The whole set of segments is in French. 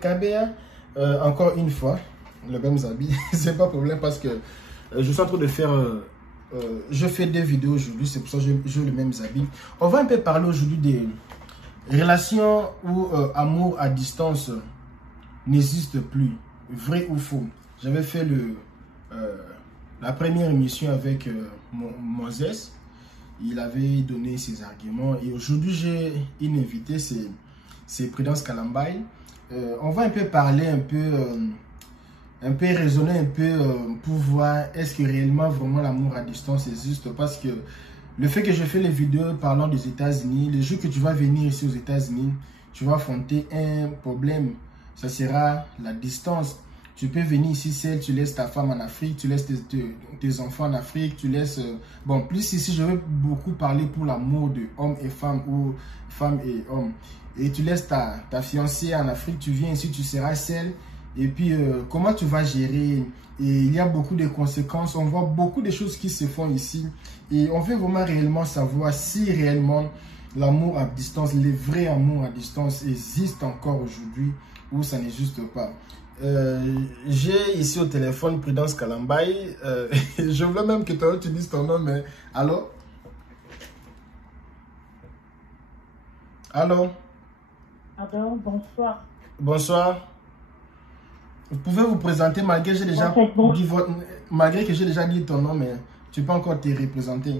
KBA. Encore une fois, le même habit. C'est pas problème parce que je suis en train de faire... je fais des vidéos aujourd'hui, c'est pour ça que j'ai le même habit. On va un peu parler aujourd'hui des relations où amour à distance n'existe plus. Vrai ou faux? J'avais fait la première émission avec Moses. Il avait donné ses arguments. Et aujourd'hui, j'ai une invitée, c'est Prudence Kalambay. On va un peu parler, un peu raisonner un peu pour voir est-ce que réellement vraiment l'amour à distance existe. Parce que le fait que je fais les vidéos parlant des États-Unis, le jour que tu vas venir ici aux États-Unis, tu vas affronter un problème. Ça sera la distance. Tu peux venir ici seul, tu laisses ta femme en Afrique, tu laisses tes enfants en Afrique, tu laisses... Bon, plus ici, je veux beaucoup parler pour l'amour de hommes et femmes ou femmes et hommes. Et tu laisses ta fiancée en Afrique, tu viens ici, tu seras seul. Et puis, comment tu vas gérer? Et il y a beaucoup de conséquences. On voit beaucoup de choses qui se font ici. Et on veut vraiment réellement savoir si réellement l'amour à distance, le vrai amour à distance existe encore aujourd'hui ou ça n'existe pas. J'ai ici au téléphone Prudence Kalambay. Je voulais même que toi tu dises ton nom, mais allô? Allô? Pardon, bonsoir. Bonsoir. Vous pouvez vous présenter malgré que j'ai déjà malgré que j'ai déjà dit ton nom, mais tu peux encore te représenter.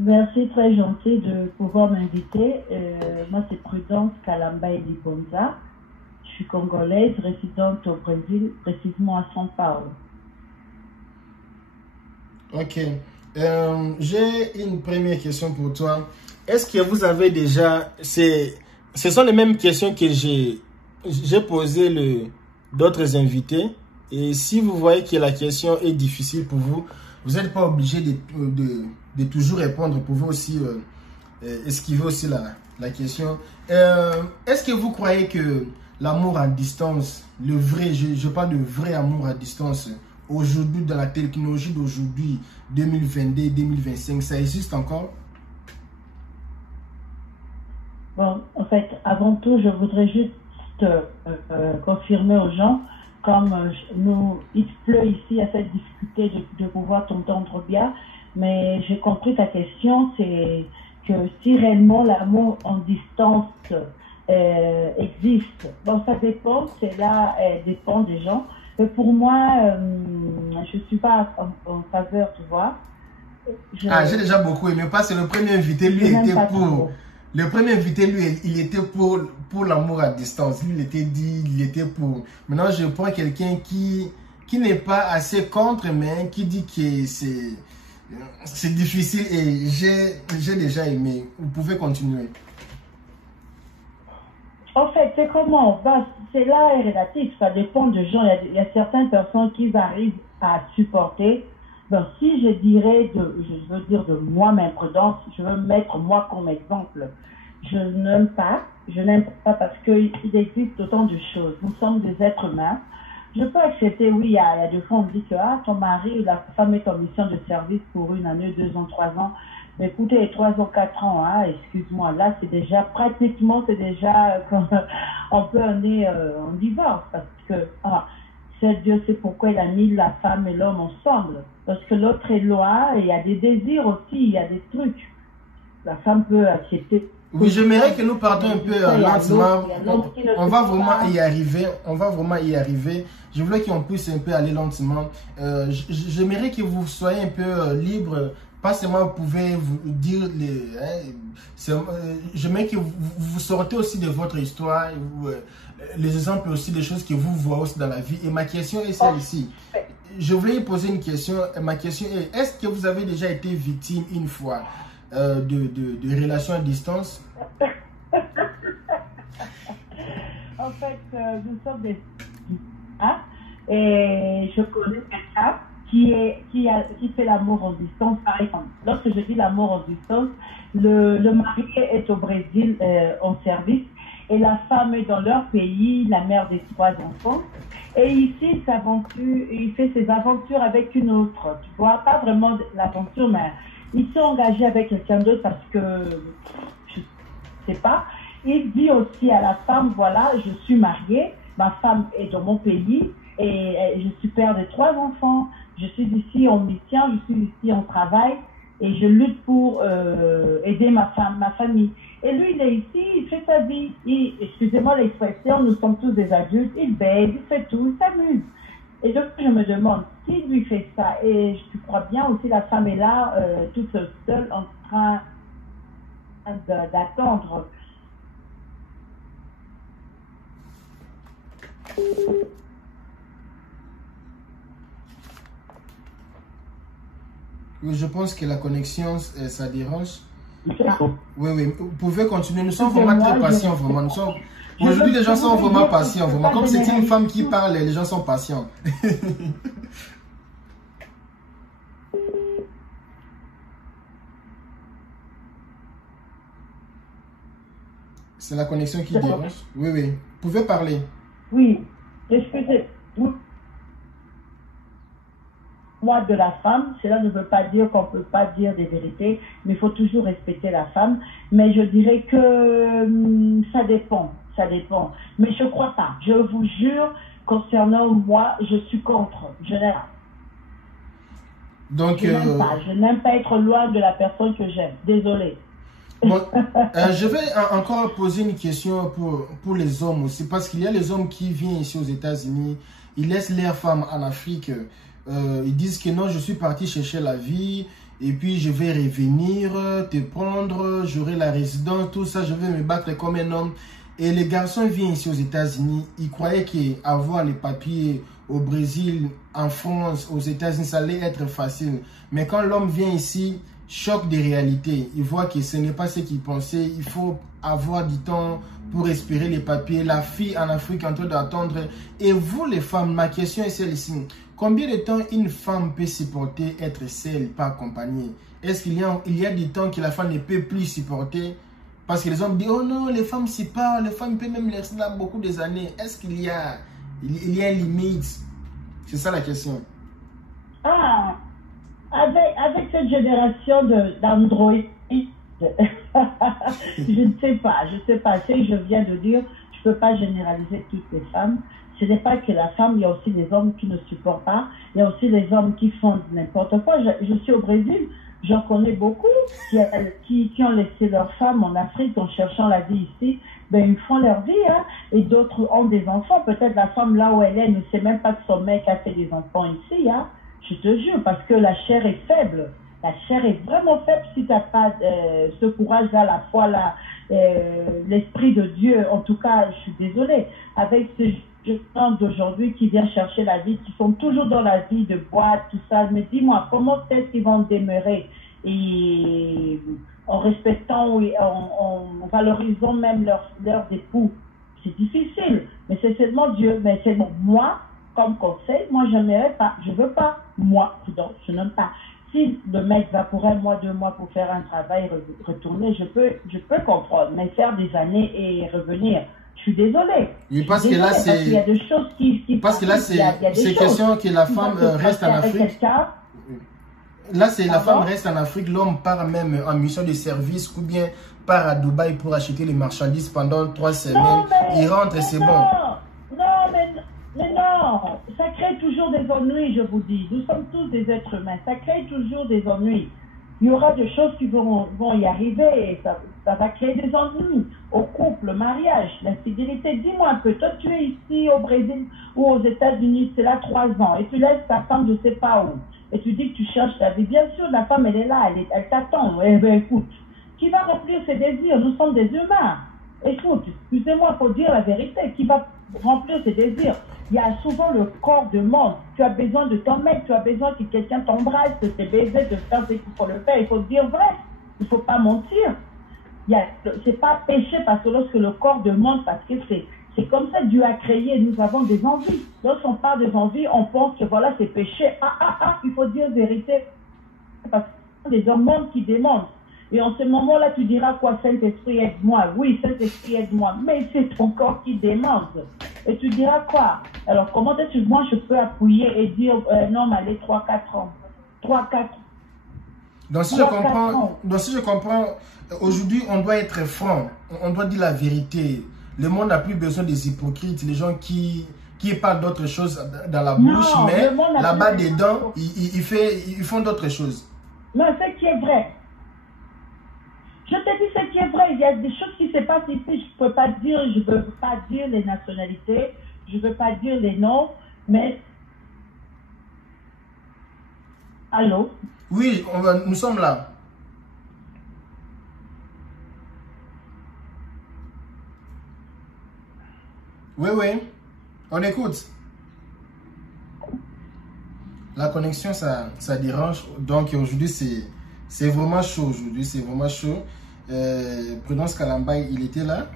Merci, très gentil de pouvoir m'inviter. Moi, c'est Prudence Kalambay Libonza. Je suis congolaise, résidente au Brésil, précisément à São Paulo. Ok. J'ai une première question pour toi. Est-ce que vous avez déjà... Ce sont les mêmes questions que j'ai posées d'autres invités. Et si vous voyez que la question est difficile pour vous, vous n'êtes pas obligé de toujours répondre. Vous pouvez aussi esquiver aussi la question. Est-ce que vous croyez que l'amour à distance, le vrai, je parle de vrai amour à distance, aujourd'hui, dans la technologie d'aujourd'hui, 2022, 2025, ça existe encore? Bon, en fait, avant tout, je voudrais juste confirmer aux gens, comme il pleut ici, il y a cette difficulté de pouvoir t'entendre bien, mais j'ai compris ta question, c'est que si réellement l'amour en distance existe, bon, ça dépend, cela dépend des gens, mais pour moi, je ne suis pas en faveur, tu vois. J'ai déjà beaucoup aimé, parce que le premier invité, lui, était pour... Le premier invité, lui, il était pour l'amour à distance. Lui, il était pour... Maintenant, je prends quelqu'un qui n'est pas assez contre, mais qui dit que c'est difficile et j'ai déjà aimé. Vous pouvez continuer. En fait, c'est comment? C'est là est relatif, ça dépend des gens. Il y a certaines personnes qui arrivent à supporter. Donc, si je dirais, je veux dire de moi-même, Prudence, je veux mettre moi comme exemple. Je n'aime pas parce qu'il existe autant de choses. Nous sommes des êtres humains. Je peux accepter, oui, il y a des fois on me dit que ton mari ou la femme est en mission de service pour 1 année, 2 ans, 3 ans. Mais écoutez, 3 ans, 4 ans, hein, excuse-moi, là c'est déjà pratiquement, comme on peut aller en divorce parce que Dieu sait pourquoi il a mis la femme et l'homme ensemble. Parce que l'autre est loin, et il y a des désirs aussi, il y a des trucs. La femme peut accepter. Oui, j'aimerais que nous partons un peu lentement. On va vraiment y arriver. On va vraiment y arriver. Je voulais qu'on puisse un peu aller lentement. J'aimerais que vous soyez un peu libre. Pas seulement vous pouvez vous dire j'aimerais que vous sortez aussi de votre histoire, les exemples aussi des choses que vous voyez aussi dans la vie. Et ma question est celle-ci. Je voulais poser une question. Ma question est, est-ce que vous avez déjà été victime une fois de relations à distance? En fait, nous sommes des... et je connais quelqu'un qui fait l'amour en distance. Par exemple, lorsque je dis l'amour en distance, le mari est au Brésil en service et la femme est dans leur pays, la mère des 3 enfants. Et ici, il fait ses aventures avec une autre. Tu vois, pas vraiment l'aventure, mais ils sont engagés avec quelqu'un d'autre parce que, je sais pas. il dit aussi à la femme, voilà, je suis mariée, ma femme est dans mon pays et je suis père de 3 enfants, je suis ici, on m'y tient, je suis ici, on travaille et je lutte pour aider ma famille. Et lui, il est ici, il fait sa vie. Excusez-moi l'expression, nous sommes tous des adultes, il baigne, il fait tout, il s'amuse. Et donc, je me demande, s'il lui fait ça, et tu crois bien aussi, la femme est là, toute seule, en train d'attendre. Je pense que la connexion, ça dérange. Oui, oui, vous pouvez continuer. Nous sommes vraiment très patients, vraiment. Aujourd'hui, les gens sont vraiment patients, vraiment. Comme c'est une femme qui parle, les gens sont patients. C'est la connexion qui dérange. Oui, oui. Vous pouvez parler. Oui, excusez-moi de la femme. Cela ne veut pas dire qu'on ne peut pas dire des vérités, mais il faut toujours respecter la femme. Mais je dirais que ça dépend. Ça dépend. Mais je ne crois pas. Je vous jure, concernant moi, je suis contre. Je n'aime pas. Donc, je n'aime pas être loin de la personne que j'aime. Désolée. Bon, je vais encore poser une question pour les hommes aussi, parce qu'il y a les hommes qui viennent ici aux États-Unis, ils laissent leurs femmes en Afrique, ils disent que non, je suis parti chercher la vie, et puis je vais revenir, te prendre, j'aurai la résidence, tout ça, je vais me battre comme un homme. Et les garçons viennent ici aux États-Unis, ils croyaient qu'avoir les papiers au Brésil, en France, aux États-Unis, ça allait être facile. Mais quand l'homme vient ici, choc de réalité, il voit que ce n'est pas ce qu'il pensait, il faut avoir du temps pour espérer les papiers, la fille en Afrique en train d'attendre. Et vous les femmes, ma question est celle-ci, combien de temps une femme peut supporter être seule, pas accompagnée? Est-ce qu'il y a du temps que la femme ne peut plus supporter? Parce que les hommes disent, oh non, les femmes s'y parlent, les femmes peuvent même rester là beaucoup des années. Est-ce qu'il y a une limite? C'est ça la question. Ah, avec cette génération d'Android, je ne sais pas. Ce que je viens de dire, je ne peux pas généraliser toutes les femmes. Ce n'est pas que la femme, il y a aussi des hommes qui ne supportent pas. Il y a aussi les hommes qui font n'importe quoi. Je suis au Brésil, j'en connais beaucoup qui ont laissé leurs femmes en Afrique en cherchant la vie ici. Ben, ils font leur vie, hein, et d'autres ont des enfants. Peut-être la femme, là où elle est, ne sait même pas que son mec a fait des enfants ici, hein. Je te jure, parce que la chair est faible. La chair est vraiment faible si tu n'as pas ce courage-là, la foi, l'esprit de Dieu. En tout cas, je suis désolée. Avec ce gens d'aujourd'hui qui viennent chercher la vie, qui sont toujours dans la vie de boîte, tout ça. Mais dis-moi, comment est-ce qu'ils vont demeurer et en respectant et en valorisant même leurs époux? C'est difficile, mais c'est seulement Dieu. Mais c'est bon. Moi, comme conseil, moi, je n'aimerais pas, je veux pas. Moi, donc, je n'aime pas. Si le mec va pour 1 mois, 2 mois pour faire un travail, retourner, je peux comprendre. Mais faire des années et revenir, je suis désolée. Oui, parce que là, c'est... Il y a des choses qui parce que là, c'est question que la femme reste en Afrique. Là, c'est la femme reste en Afrique, l'homme part même en mission de service ou bien part à Dubaï pour acheter les marchandises pendant 3 semaines. Il rentre et c'est bon. Mais non, ça crée toujours des ennuis, je vous dis. Nous sommes tous des êtres humains. Ça crée toujours des ennuis. Il y aura des choses qui vont y arriver et ça va créer des ennuis au couple, le mariage, l'infidélité. Dis-moi un peu, toi tu es ici au Brésil ou aux États-Unis, c'est là 3 ans et tu laisses ta femme je ne sais pas où et tu dis que tu cherches ta vie. Bien sûr, la femme elle est là, elle t'attend. Eh bien, écoute, qui va remplir ses désirs? Nous sommes des humains. Écoute, excusez-moi pour dire la vérité, qui va remplir ses désirs? Il y a souvent le corps de monde. Tu as besoin de ton mec, tu as besoin que quelqu'un t'embrasse, de te baiser, de faire ce qu'il faut le faire. Il faut dire vrai, il ne faut pas mentir. C'est pas péché parce que lorsque le corps demande, parce que c'est comme ça que Dieu a créé, nous avons des envies. Lorsqu'on parle des envies, on pense que voilà, c'est péché. Il faut dire vérité. Parce que c'est des hommes qui demandent. Et en ce moment-là, tu diras quoi? Saint-Esprit, aide-moi. Oui, Saint-Esprit, aide-moi. Mais c'est ton corps qui demande. Et tu diras quoi? Alors, comment est-ce que moi, je peux appuyer et dire, non, mais allez, 3-4 ans. 3-4. Donc si je comprends, aujourd'hui on doit être franc, on doit dire la vérité. Le monde n'a plus besoin des hypocrites, les gens qui parlent d'autres choses dans la bouche, mais là-bas dedans, ils font d'autres choses. Non, ce qui est vrai. Je te dis ce qui est vrai. Il y a des choses qui se passent ici. Je ne peux pas dire les nationalités, je ne veux pas dire les noms, mais... Allô? Oui, nous sommes là. Oui, oui, on écoute. La connexion, ça dérange. Donc aujourd'hui, c'est vraiment chaud. Aujourd'hui, c'est vraiment chaud. Prudence Kalamba, il était là.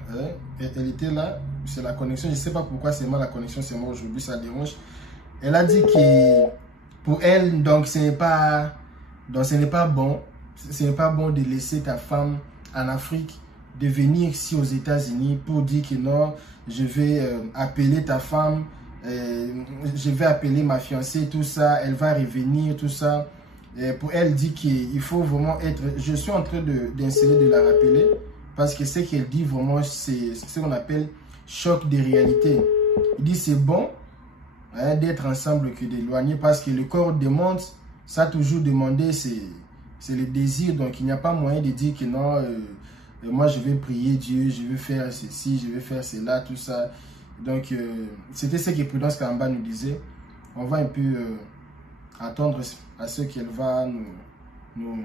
Elle était là. C'est la connexion. Je ne sais pas pourquoi c'est moi la connexion, c'est moi aujourd'hui, ça dérange. Elle a dit que pour elle, donc ce n'est pas bon. Ce n'est pas bon de laisser ta femme en Afrique, de venir ici aux États-Unis pour dire que non, je vais appeler ta femme, je vais appeler ma fiancée, tout ça, elle va revenir, tout ça. Pour elle, dit qu'il faut vraiment être... Je suis en train d'essayer de la rappeler parce que ce qu'elle dit vraiment, c'est ce qu'on appelle choc de réalité. Il dit c'est bon d'être ensemble que d'éloigner parce que le corps demande, ça a toujours demandé, c'est le désir. Donc il n'y a pas moyen de dire que non, moi je vais prier Dieu, je vais faire ceci, je vais faire cela, tout ça. Donc c'était ce que Prudence Kalamba nous disait. On va un peu attendre à ce qu'elle va nous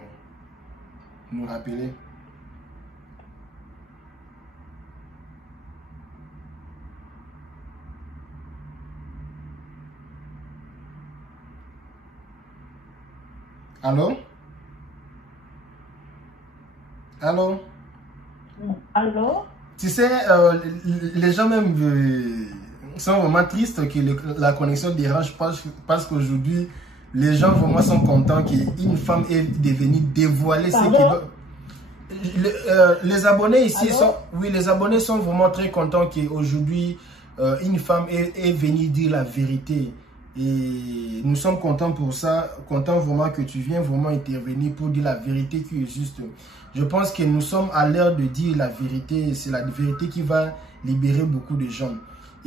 rappeler. Allô? Allô? Allô? Tu sais, les gens même sont vraiment tristes que la connexion dérange parce qu'aujourd'hui, les gens vraiment sont contents qu'une femme est devenue dévoilée. Les abonnés ici sont, oui, les abonnés sont vraiment très contents qu'aujourd'hui, une femme est venue dire la vérité. Et nous sommes contents pour ça, contents vraiment que tu viens vraiment intervenir pour dire la vérité qui est juste. Je pense que nous sommes à l'heure de dire la vérité. C'est la vérité qui va libérer beaucoup de gens.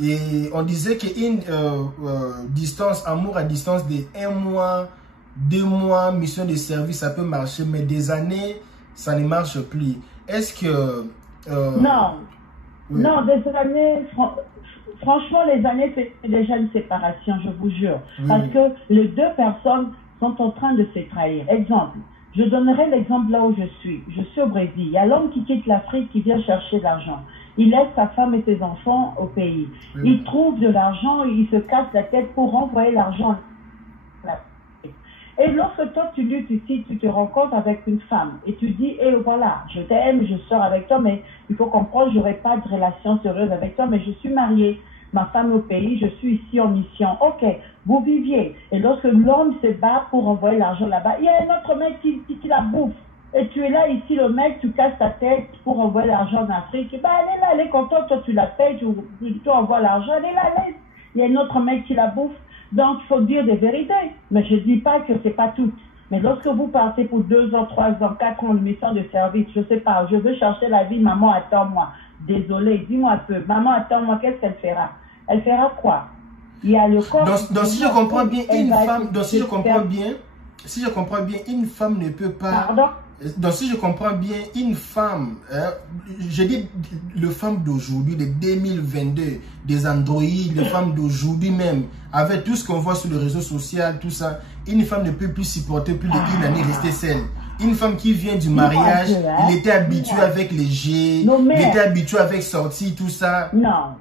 Et on disait qu'une distance, amour à distance de 1 mois, 2 mois, mission de service, ça peut marcher. Mais des années, ça ne marche plus. Est-ce que... non. Oui. Non, des années... Franchement, les années, c'est déjà une séparation, je vous jure. Oui. Parce que les deux personnes sont en train de se trahir. Exemple, je donnerai l'exemple là où je suis. Je suis au Brésil. Il y a l'homme qui quitte l'Afrique, qui vient chercher de l'argent. Il laisse sa femme et ses enfants au pays. Oui. Il trouve de l'argent, il se casse la tête pour renvoyer l'argent. Et lorsque toi tu luttes ici, tu te rencontres avec une femme et tu dis, eh voilà, je t'aime, je sors avec toi, mais il faut comprendre, je n'aurai pas de relation sérieuse avec toi, mais je suis mariée, ma femme au pays, je suis ici en mission. Ok, vous viviez. Et lorsque l'homme se bat pour envoyer l'argent là-bas, il y a un autre mec qui la bouffe. Et tu es là ici, le mec, tu casses ta tête pour envoyer l'argent en Afrique. Bah, elle est là, elle est contente, toi tu la payes, tu envoies l'argent, elle est là, elle est. Il y a un autre mec qui la bouffe. Donc, il faut dire des vérités. Mais je ne dis pas que ce n'est pas tout. Mais lorsque vous partez pour 2 ans, 3 ans, 4 ans de mission de service, je ne sais pas, je veux chercher la vie, maman, attends-moi. Désolé, dis-moi un peu. Maman, attends-moi, qu'est-ce qu'elle fera? Elle fera quoi? Il y a le corps... Donc si je comprends bien, une femme... Donc, si je comprends bien, une femme ne peut pas... Pardon? Donc, si je comprends bien, une femme, je dis le femme d'aujourd'hui, de 2022, des androïdes, les femmes d'aujourd'hui même, avec tout ce qu'on voit sur les réseaux sociaux, tout ça, une femme ne peut plus supporter plus d'une année rester seule. Une femme qui vient du mariage, il était habitué avec les jets, il était habitué avec sortie, tout ça. Non.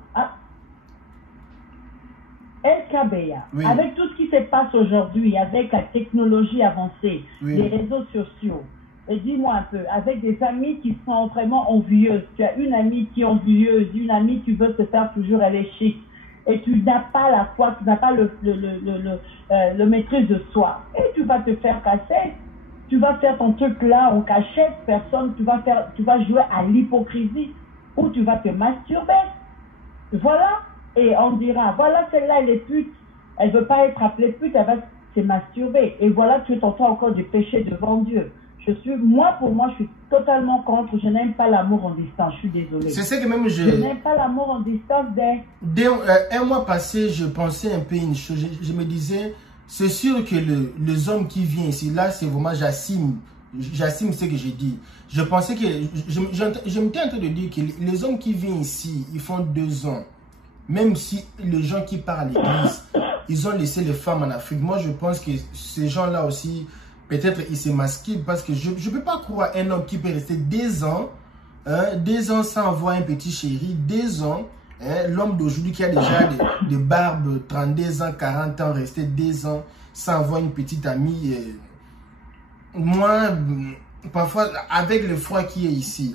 LKBA, Oui. avec tout ce qui se passe aujourd'hui, avec la technologie avancée, Oui. les réseaux sociaux, et dis-moi un peu, avec des amis qui sont vraiment envieuses, tu as une amie qui est envieuse, une amie qui veut se faire toujours elle est chic, et tu n'as pas la foi, tu n'as pas le maîtrise de soi, et tu vas te faire casser, tu vas faire ton truc là en cachette, personne, tu vas jouer à l'hypocrisie, ou tu vas te masturber, voilà, et on dira, voilà celle-là elle est pute, elle ne veut pas être appelée pute, elle va se masturber, et voilà tu es en train encore de pécher devant Dieu. Moi, pour moi, je suis totalement contre. Je n'aime pas l'amour en distance. Je suis désolée. C'est ce que même Je n'aime pas l'amour en distance dès un mois passé, je pensais un peu une chose. Je me disais, c'est sûr que les hommes qui viennent ici, là, c'est vraiment, j'assume ce que j'ai dit. Je pensais que, je m'étais en train de dire que les hommes qui viennent ici, ils font 2 ans. Même si les gens qui partent à l'église, ils ont laissé les femmes en Afrique. Moi, je pense que ces gens-là aussi, peut-être ils se masquent parce que je ne peux pas croire un homme qui peut rester 2 ans, 2 ans sans avoir un petit chéri, 2 ans. L'homme d'aujourd'hui qui a déjà des barbes, 32 ans, 40 ans, rester 2 ans sans avoir une petite amie. Moi, parfois, avec le froid qui est ici,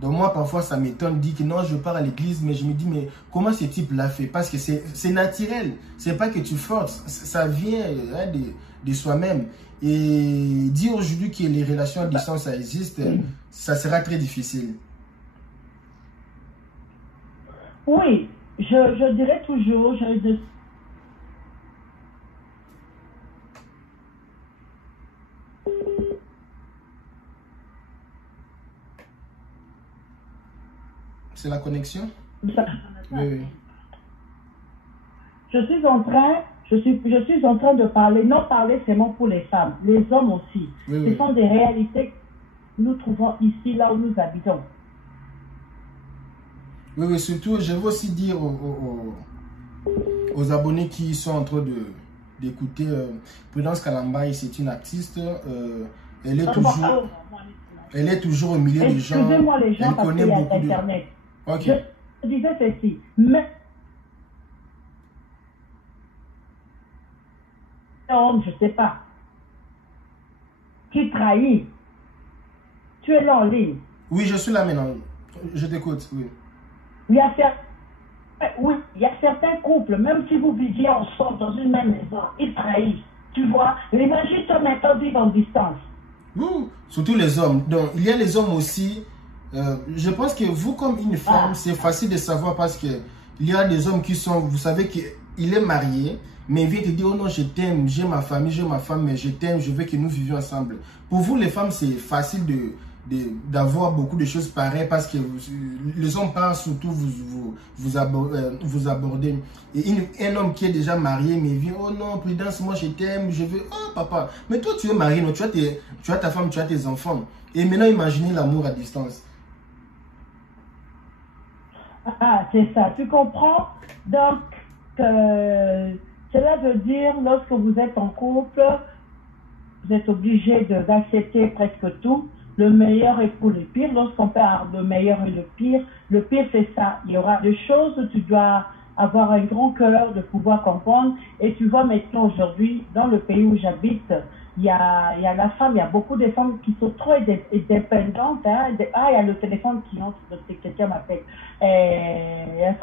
donc moi, parfois, ça m'étonne, dit que non, je pars à l'église, mais je me dis, mais comment ce type-là fait? Parce que c'est naturel, c'est pas que tu forces, ça vient de soi-même. Et dire aujourd'hui que les relations à distance, ça existe, ça sera très difficile. Oui, je dirais toujours, C'est la connexion? Oui, oui. Je suis en train de parler, non parler seulement pour les femmes, les hommes aussi. Oui, Ce oui. sont des réalités que nous trouvons ici, là où nous habitons. Oui, oui, surtout, je veux aussi dire aux abonnés qui sont en train d'écouter, Prudence Kalambaye, c'est une artiste, elle est toujours au milieu des gens. Excusez-moi les gens Elle parce connaît qu'il y a beaucoup Internet. Ok. Je disais ceci, mais homme, je ne sais pas, qui trahit, tu es là en ligne. Oui, je suis là maintenant. Je t'écoute, oui. Il y a certains couples, même si vous viviez ensemble dans une même maison, ils trahissent. Tu vois, imagine-toi maintenant vivre en distance. Ouh, surtout les hommes. Donc, il y a les hommes aussi. Je pense que vous, comme une femme, c'est facile de savoir parce que il y a des hommes qui sont, vous savez qu'il est marié, mais il vient te dire, oh non, je t'aime, j'ai ma famille, j'ai ma femme, mais je t'aime, je veux que nous vivions ensemble. Pour vous, les femmes, c'est facile d'avoir beaucoup de choses pareilles parce que les hommes parlent surtout vous aborder. Et un homme qui est déjà marié, mais il vient, oh non, Prudence, moi je t'aime, je veux, oh papa, mais toi tu es marié, non, tu as ta femme, tu as tes enfants. Et maintenant, imaginez l'amour à distance. Ah, c'est ça, tu comprends? Donc, cela veut dire, lorsque vous êtes en couple, vous êtes obligé d'accepter presque tout. Le meilleur est pour le pire. Lorsqu'on parle le meilleur et le pire c'est ça. Il y aura des choses où tu dois avoir un grand cœur de pouvoir comprendre. Et tu vois maintenant aujourd'hui, dans le pays où j'habite, il y a la femme, il y a beaucoup de femmes qui sont trop dépendantes. Hein. Il y a le téléphone qui entre, quelqu'un m'appelle. La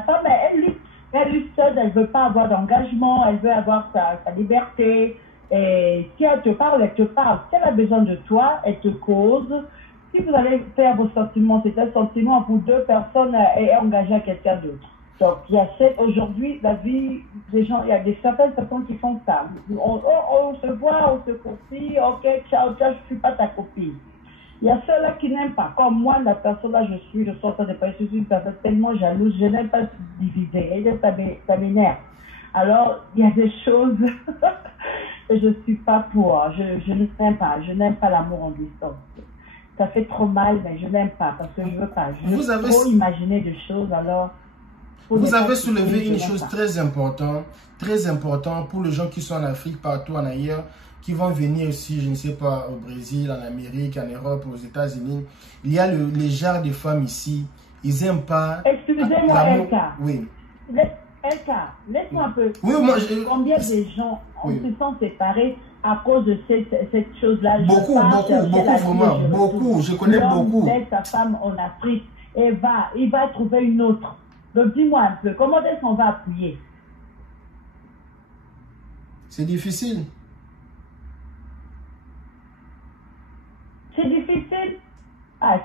femme, elle lutte seule, elle ne veut pas avoir d'engagement, elle veut avoir sa liberté. Et si elle te parle, elle te parle. Si elle a besoin de toi, elle te cause. Si vous allez faire vos sentiments, c'est un sentiment pour 2 personnes et engager à quelqu'un d'autre. Donc, il y a aujourd'hui, la vie des gens, il y a certaines personnes qui font ça. On se voit, on se confie, ok, ciao, ciao, je ne suis pas ta copine. Il y a ceux-là qui n'aiment pas. Comme moi, la personne-là, je suis en train de parler, je suis une personne tellement jalouse, je n'aime pas se diviser. Et ça m'énerve. Alors, il y a des choses que je ne suis pas pour. Je n'aime pas l'amour en distance. Ça fait trop mal, mais je n'aime pas parce que je ne veux pas. Je veux trop imaginer des choses, alors... Vous avez soulevé une chose très importante pour les gens qui sont en Afrique, partout en ailleurs, qui vont venir aussi, je ne sais pas, au Brésil, en Amérique, en Europe, aux États-Unis. Il y a les genres de femmes ici, ils n'aiment pas... Excusez-moi, Elka. Oui. Elka, laisse-moi un peu. Oui, moi, combien de gens se sont séparés à cause de cette chose-là? Beaucoup, vraiment, beaucoup. Je connais beaucoup. L'homme laisse sa femme en Afrique et il va trouver une autre. Donc dis-moi un peu, comment est-ce qu'on va appuyer? C'est difficile. C'est difficile.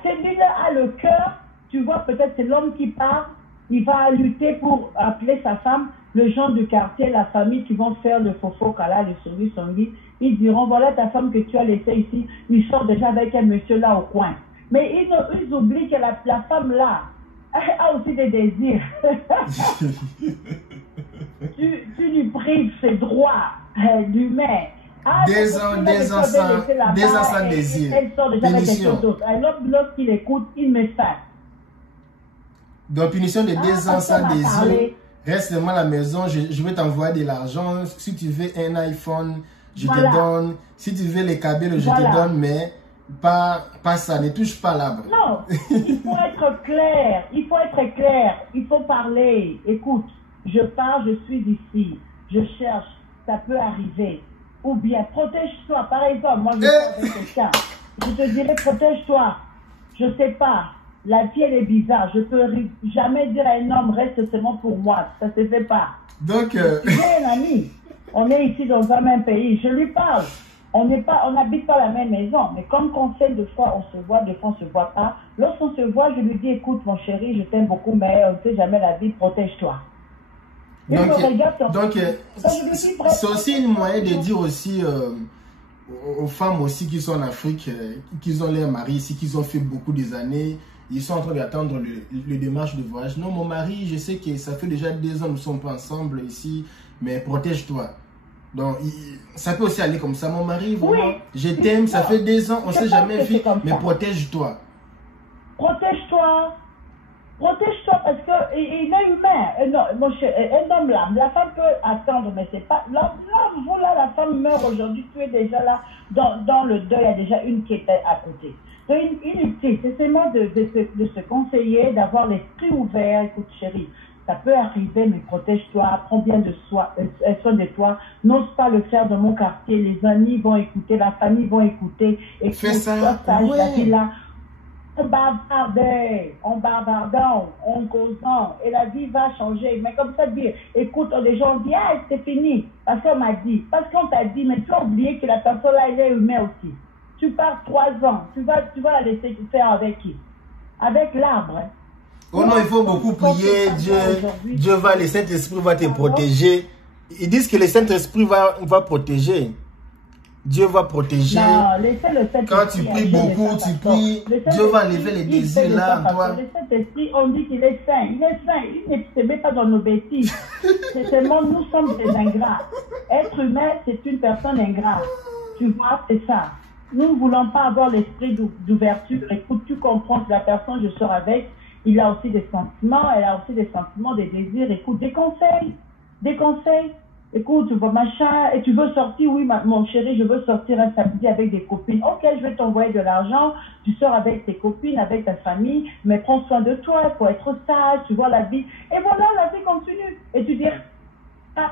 Celui-là a le cœur, tu vois, peut-être c'est l'homme qui part, il va lutter pour appeler sa femme, les gens du quartier, la famille qui vont faire le faux là, le songui, ils diront, voilà ta femme que tu as laissée ici, il sort déjà avec un monsieur là au coin. Mais ils oublient que la femme là a aussi des désirs. tu lui prives ses droits d'humain. Des ans sans désir. Elle sort déjà avec quelque chose d'autre. Alors lorsqu'il écoute, il met ça. Donc punition de 2 ans sans désir. Reste seulement à la maison, je vais t'envoyer de l'argent. Si tu veux un iPhone, je te donne. Si tu veux les câbles, je te donne, mais pas ça, ne touche pas l'arbre. Non, il faut être clair, il faut parler. Écoute, je pars, je suis ici, je cherche, ça peut arriver. Ou bien, protège-toi, par exemple, moi je parle avec quelqu'un, je te dirais protège-toi, je sais pas. La vie, elle est bizarre. Je ne peux jamais dire à un homme, reste seulement pour moi. Ça ne se fait pas. Donc, j'ai un ami. On est ici dans un même pays. Je lui parle. On n'habite pas la même maison. Mais comme conseil, des fois, on se voit, des fois, on ne se voit pas. Lorsqu'on se voit, je lui dis, écoute, mon chéri, je t'aime beaucoup, mais on ne sait jamais la vie, protège-toi. Donc c'est aussi une moyen de dire aussi aux femmes aussi qui sont en Afrique, qui ont leur mari ici, qui ont fait beaucoup des années. Ils sont en train d'attendre le démarche de voyage. Non, mon mari, je sais que ça fait déjà 2 ans, nous ne sommes pas ensemble ici, mais protège-toi. Donc, ça peut aussi aller comme ça. Mon mari, vraiment, je t'aime, ça fait 2 ans, on ne s'est jamais vu, mais protège-toi. Protège-toi. Protège-toi parce qu'il est humain. Un homme là, la femme peut attendre, mais c'est pas. Là, la femme meurt aujourd'hui, tu es déjà là, dans le deuil, il y a déjà une qui est à côté. Donc, inutile, c'est seulement de se conseiller, d'avoir l'esprit ouvert. Écoute, chérie, ça peut arriver, mais protège-toi, prends bien soin de toi. N'ose pas le faire dans mon quartier. Les amis vont écouter, la famille vont écouter. Et fais ça, la vie là. On bavardait, on causant, et la vie va changer. Mais comme ça, dire, écoute, les gens disent, ah, c'est fini, parce qu'on m'a dit, parce qu'on t'a dit, mais tu as oublié que la personne là, elle est humaine aussi. Tu pars 3 ans, tu vas la laisser faire avec qui? Avec l'arbre. Hein. Oh non, il faut beaucoup prier, Dieu va, le Saint-Esprit va te protéger. Ils disent que le Saint-Esprit va protéger. Dieu va protéger. Non, quand tu pries beaucoup, tu pries, Dieu va enlever les désirs là en toi. Le Saint-Esprit, on dit qu'il est saint. Il est saint. Il ne se met pas dans nos bêtises. C'est seulement nous sommes des ingrats. Être humain, c'est une personne ingrate. Tu vois, c'est ça. Nous ne voulons pas avoir l'esprit d'ouverture. Écoute, tu comprends que la personne que je sors avec, il a aussi des sentiments, elle a aussi des sentiments, des désirs. Écoute, des conseils. Écoute, tu vois, machin, et tu veux sortir, oui, mon chéri, je veux sortir un samedi avec des copines. Ok, je vais t'envoyer de l'argent, tu sors avec tes copines, avec ta famille, mais prends soin de toi, il faut être sage, tu vois la vie. Et voilà, la vie continue. Et tu dis, ah,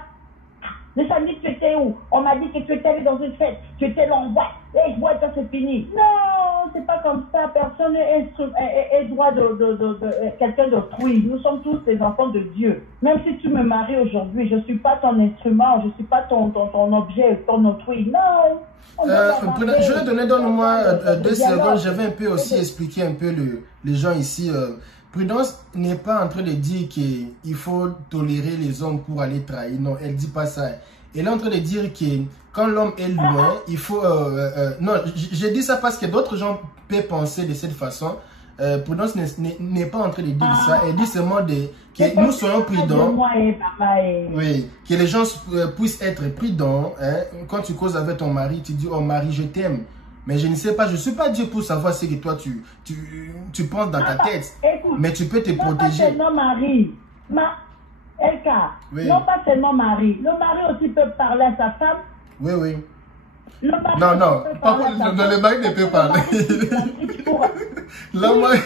le samedi, tu étais où? On m'a dit que tu étais allé dans une fête, tu étais là en boîte, et boîte, ça c'est fini. Non, c'est pas comme ça, personne est droit de quelqu'un d'autrui. Nous sommes tous des enfants de Dieu. Même si tu me maries aujourd'hui, je ne suis pas ton instrument, je ne suis pas ton objet, ton autrui. Non. Je vais donner, donne-moi 2 secondes, je vais un peu aussi expliquer un peu les gens ici. Prudence n'est pas en train de dire qu'il faut tolérer les hommes pour aller trahir. Non, elle ne dit pas ça. Elle est en train de dire que quand l'homme est loin, il faut... non, je dis ça parce que d'autres gens peuvent penser de cette façon. Prudence n'est pas en train de dire ça. Elle dit seulement que nous soyons prudents. Oui, que les gens puissent être prudents. Hein. Quand tu causes avec ton mari, tu dis, oh mari, je t'aime. Mais je ne sais pas, je ne suis pas Dieu pour savoir ce que toi tu penses dans ta tête. Écoute, mais tu peux te protéger. Non pas seulement mari, oui. Non pas seulement mari. Le mari aussi peut parler à sa femme. Oui, oui. Non, par contre, le mari ne peut parler. Le mari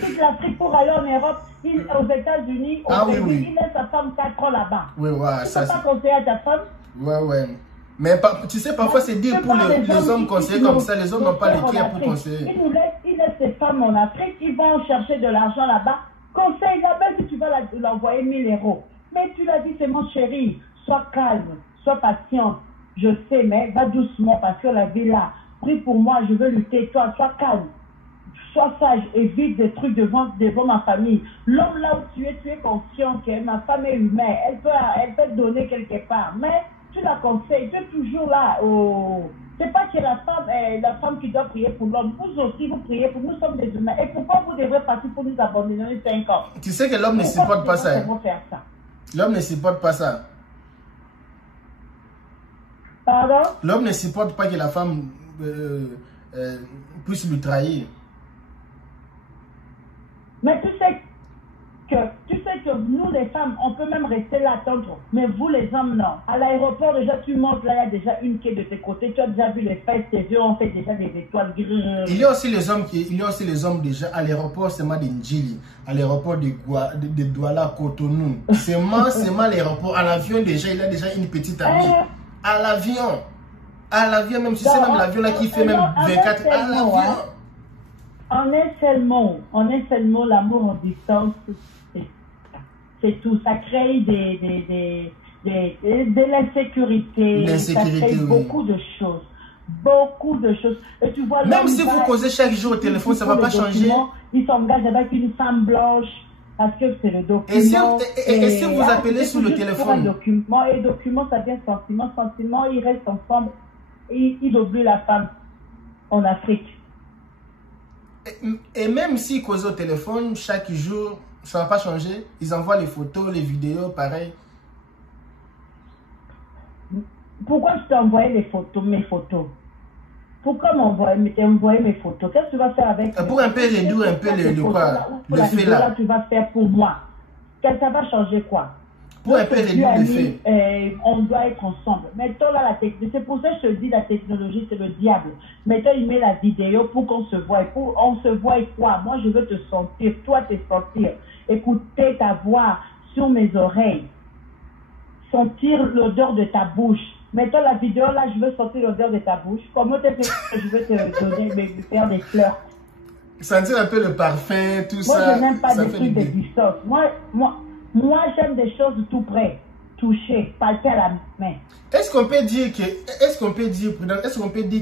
quitte l'Afrique pour aller en Europe, aux États-Unis, il laisse sa femme 4 ans là-bas. Oui, ouais, tu ne peux pas conseiller à ta femme. Ouais. Mais tu sais, parfois c'est dire pour les hommes conseillers comme ça, les hommes n'ont pas les cœurs pour conseiller. Il laisse ses femmes en Afrique, ils vont chercher de l'argent là-bas. Conseille là-bas si tu vas l'envoyer 1000 €. Mais tu l'as dit, c'est mon chéri, sois calme, sois patiente. Je sais, mais va doucement parce que la vie là, prie pour moi, je veux lutter. Toi, sois calme. sois sage, évite des trucs devant ma famille. L'homme là où tu es conscient que ma femme est humaine, elle peut te donner quelque part, mais tu la conseilles, tu es toujours là. C'est pas que la femme qui doit prier pour l'homme. Vous aussi, vous priez pour nous, sommes des humains. Et pourquoi vous devrez partir pour nous abandonner 5 ans? Tu sais que l'homme ne supporte pas ça. L'homme ne supporte pas ça. Pardon? L'homme ne supporte pas que la femme puisse lui trahir. Mais tu sais que nous les femmes, on peut même rester là attendre. Mais vous les hommes, non. À l'aéroport, déjà, tu montes là, il y a déjà une quai de tes côtés. Tu as déjà vu les fesses, tes yeux ont fait déjà des étoiles. Il y a aussi les hommes déjà à l'aéroport, c'est de Ndjili, à l'aéroport de Douala, Cotonou. C'est l'aéroport. À l'avion, déjà, il a déjà une petite amie. À l'avion, même si c'est même l'avion là qui fait même 24 à l'avion. En un seul mot, l'amour en distance, c'est tout. Ça crée de l'insécurité. Ça crée beaucoup de choses. Beaucoup de choses. Et tu vois, même si vous causez chaque jour au téléphone, ça ne va pas changer. Il s'engage avec une femme blanche parce que c'est le document. Et si vous appelez sur le téléphone? Document, ça vient sentiment. Sentiment, ils restent ensemble. Et ils oublient la femme en Afrique. Et même s'ils causent au téléphone, chaque jour, ça ne va pas changer. Ils envoient les photos, les vidéos, pareil. Pourquoi je t'ai envoyé mes photos? Pourquoi m'envoyer mes photos? Qu'est-ce que tu vas faire avec? Pour un peu réduire un peu le fait là. Tu vas faire pour moi. Ça va changer quoi? Pour un peu réduire le fait. On doit être ensemble. Mettons là la technologie. C'est pour ça que je te dis la technologie, c'est le diable. Mettons, il met la vidéo pour qu'on se voie. On se voit quoi? Moi, je veux te sentir. Toi, te sentir. Écouter ta voix sur mes oreilles. Sentir l'odeur de ta bouche. Mettons la vidéo là, je veux sentir l'odeur de ta bouche. Comment je veux te donner, me faire des fleurs? Sentir un peu le parfum, tout ça. Moi, je n'aime pas des trucs de distance. Moi, j'aime des choses tout près, toucher, palper à la main. Est-ce qu'on peut dire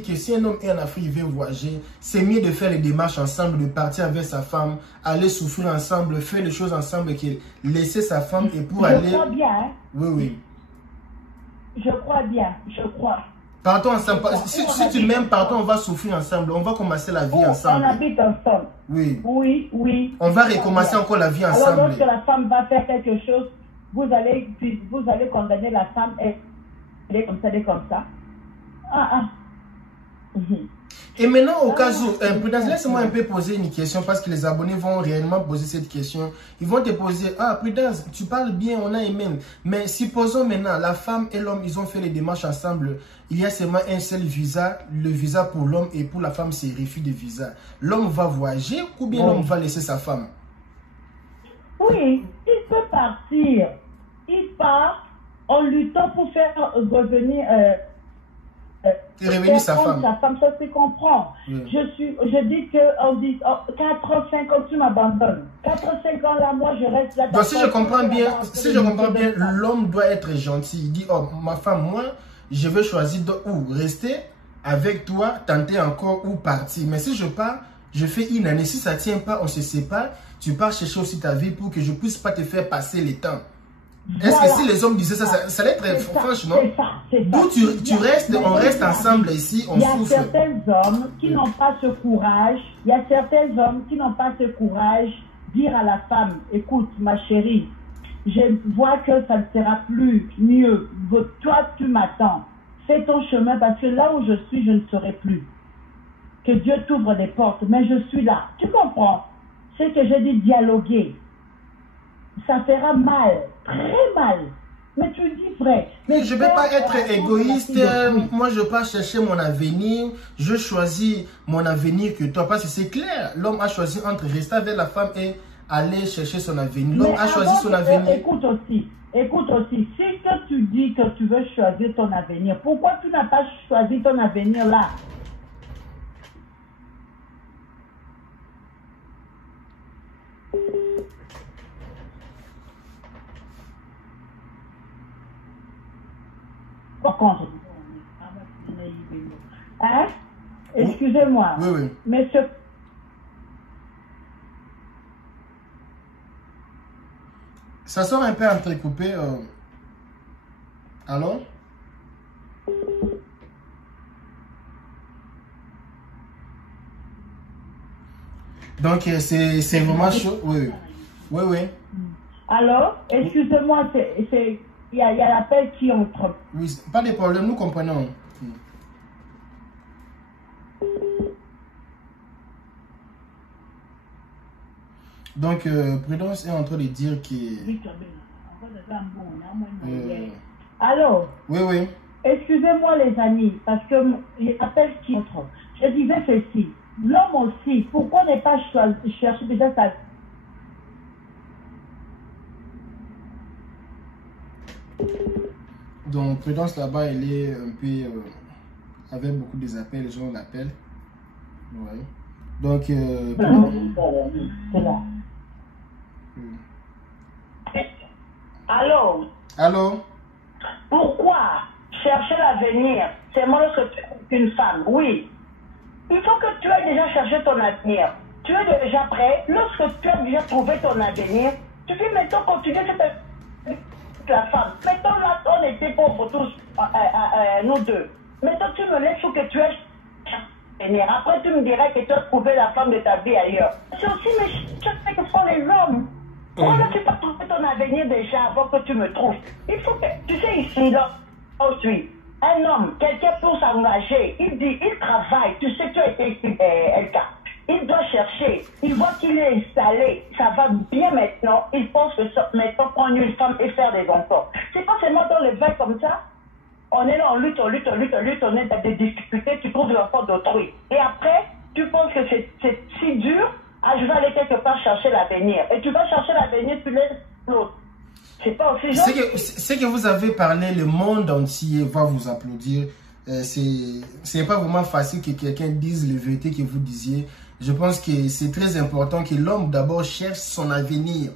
que si un homme est en Afrique, il veut voyager, c'est mieux de faire les démarches ensemble, de partir avec sa femme, aller souffrir ensemble, faire les choses ensemble, que laisser sa femme et pour aller... Je crois bien, hein? Oui. Je crois bien, je crois. Partons ensemble. Si tu m'aimes, partons, on va souffrir ensemble. On va commencer la vie ensemble. On habite ensemble. Oui. Oui. On va recommencer encore la vie ensemble. Alors, lorsque la femme va faire quelque chose, vous allez condamner la femme et elle est comme ça. Et maintenant, au cas où, Prudence, laisse-moi un peu poser une question parce que les abonnés vont réellement poser cette question. Ils vont te poser, Prudence, tu parles bien, on a aimé. Mais supposons maintenant, la femme et l'homme, ils ont fait les démarches ensemble. Il y a seulement un seul visa, le visa pour l'homme et pour la femme, c'est refus de visa. L'homme va voyager ou bien l'homme va laisser sa femme? Oui, il peut partir. Il part en luttant pour faire revenir... revenir sa femme. Ça se comprend. Oui. Je dis que on dit 4-5 ans tu m'abandonnes. 4-5 ans là, moi je reste là. Donc si je comprends bien, l'homme doit être gentil. Il dit, ma femme, moi, je veux choisir où rester avec toi, tenter encore ou partir. Mais si je pars, je fais une année. Si ça ne tient pas, on se sépare. Tu pars chercher aussi ta vie pour que je ne puisse pas te faire passer le temps. Est-ce que si les hommes disaient ça, ça allait être franche, non? D'où tu restes, on reste ensemble ici, on souffre. Il y a certains hommes qui n'ont pas ce courage. Il y a certains hommes qui n'ont pas ce courage dire à la femme, écoute ma chérie, je vois que ça ne sera plus mieux. Toi, tu m'attends. Fais ton chemin parce que là où je suis, je ne serai plus. Que Dieu t'ouvre des portes, mais je suis là. Tu comprends? C'est que j'ai dit dialoguer. Ça fera mal, très mal. Mais tu dis vrai. Mais je ne vais pas être égoïste. Moi, je ne vais pas chercher mon avenir. Je choisis mon avenir que toi. Parce que c'est clair. L'homme a choisi entre rester avec la femme et aller chercher son avenir. L'homme a choisi son avenir. Écoute aussi. Si que tu dis que tu veux choisir ton avenir, pourquoi tu n'as pas choisi ton avenir là? Hein? Excusez-moi. Oui. Mais Ça sort un peu entrecoupé. Allô? Donc, c'est vraiment chaud. Oui, oui. Oui, oui. Alors, excusez-moi, il y a l'appel qui entre. Oui, pas de problème, nous comprenons. Donc, Prudence est en train de dire que... Alors, oui, oui. Excusez-moi les amis, parce que l'appel qui entre. Je disais ceci. L'homme aussi, pourquoi ne pas chercher déjà sa... Donc, Prudence là-bas, elle est un peu... avec beaucoup des appels, les gens l'appellent. Ouais. Donc, c'est là. Allô? Allô? Pourquoi chercher l'avenir? C'est moi lorsque tu es une femme, oui. Il faut que tu aies déjà cherché ton avenir. Tu es déjà prêt. Lorsque tu as déjà trouvé ton avenir, tu dis maintenant continuer la femme. Maintenant là, on était pauvres tous, nous deux. Maintenant tu me laisses pour que tu aies avenir. Après tu me dirais que tu as trouvé la femme de ta vie ailleurs. C'est aussi mes choses que font les hommes. Pourquoi tu pas trouvé ton avenir déjà avant que tu me trouves? Il faut que, tu sais ici, là, aujourd'hui, un homme, quelqu'un pour s'engager, il travaille, tu sais, tu as été LK. Il doit chercher, il voit qu'il est installé, ça va bien maintenant, il pense que maintenant prendre une femme et faire des enfants. C'est pas seulement dans le verre comme ça, on est là, on lutte, on est dans des difficultés, tu trouves l'enfant d'autrui. Et après, tu penses que c'est si dur, je vais aller quelque part chercher l'avenir. Et tu vas chercher l'avenir, tu laisses l'autre. C'est pas aussi ce que vous avez parlé, le monde entier va vous applaudir. C'est pas vraiment facile que quelqu'un dise la vérité que vous disiez. Je pense que c'est très important que l'homme d'abord cherche son avenir.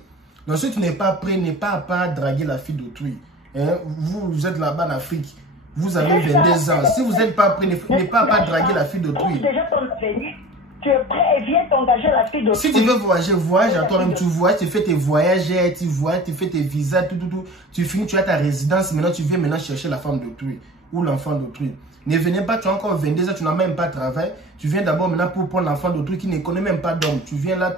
Donc si tu n'es pas prêt, n'est pas à draguer la fille d'autrui. Hein? Vous êtes là-bas en Afrique. Vous avez 22 ans. Si vous n'êtes pas prêt, n'est pas à draguer la fille d'autrui. Déjà ton avenir. Tu es prêt et viens t'engager la fille d'autrui. Si tu veux voyager, voyage à toi-même, tu voyages, tu fais tes voyages, tu voyages, tu fais tes visas, tout. Tu finis, tu as ta résidence, maintenant tu viens maintenant chercher la femme d'autrui ou l'enfant d'autrui. Ne venez pas, tu as encore 22 ans, tu n'as même pas de travail. Tu viens d'abord maintenant pour prendre l'enfant d'autrui qui ne connaît même pas d'homme. Tu viens là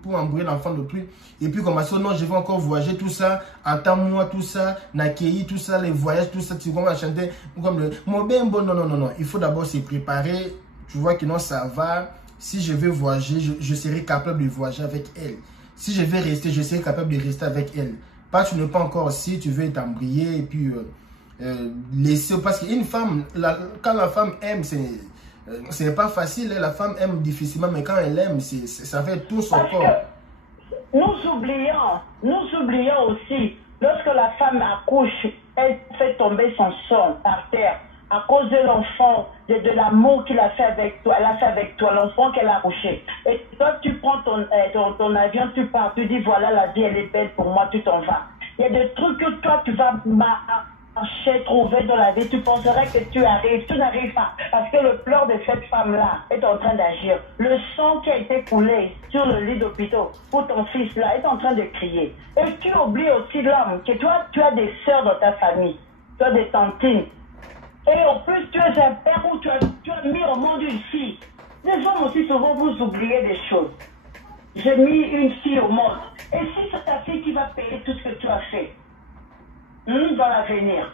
pour embrouiller l'enfant d'autrui. Et puis commencer, oh non, je vais encore voyager, tout ça, attends-moi, tout ça, Nakei, tout ça, les voyages, tout ça, tu vas chanter comme le... Non. Il faut d'abord se préparer. Tu vois que non, ça va. Si je vais voyager, je serai capable de voyager avec elle. Si je vais rester, je serai capable de rester avec elle. Pas tu n'es pas encore aussi, tu veux t'embrouiller et puis laisser. Parce qu'une femme, quand la femme aime, c'est pas facile. La femme aime difficilement, mais quand elle aime, ça fait tout son corps. Nous oublions aussi, lorsque la femme accouche, elle fait tomber son sang par terre. À cause de l'enfant, de l'amour qu'il a fait avec toi, elle a fait avec toi, l'enfant qu'elle a accouché. Et toi, tu prends ton avion, tu pars, tu dis voilà, la vie, elle est belle pour moi, tu t'en vas. Il y a des trucs que toi, tu vas marcher, trouver dans la vie, tu penserais que tu arrives, tu n'arrives pas. Parce que le pleur de cette femme-là est en train d'agir. Le sang qui a été coulé sur le lit d'hôpital pour ton fils-là est en train de crier. Et tu oublies aussi l'homme, que toi, tu as des sœurs dans ta famille, tu as des tantines. Et en plus, tu es un père où tu as mis au monde une fille. Les hommes aussi, souvent, vous oubliez des choses. J'ai mis une fille au monde. Et si c'est ta fille qui va payer tout ce que tu as fait dans l'avenir.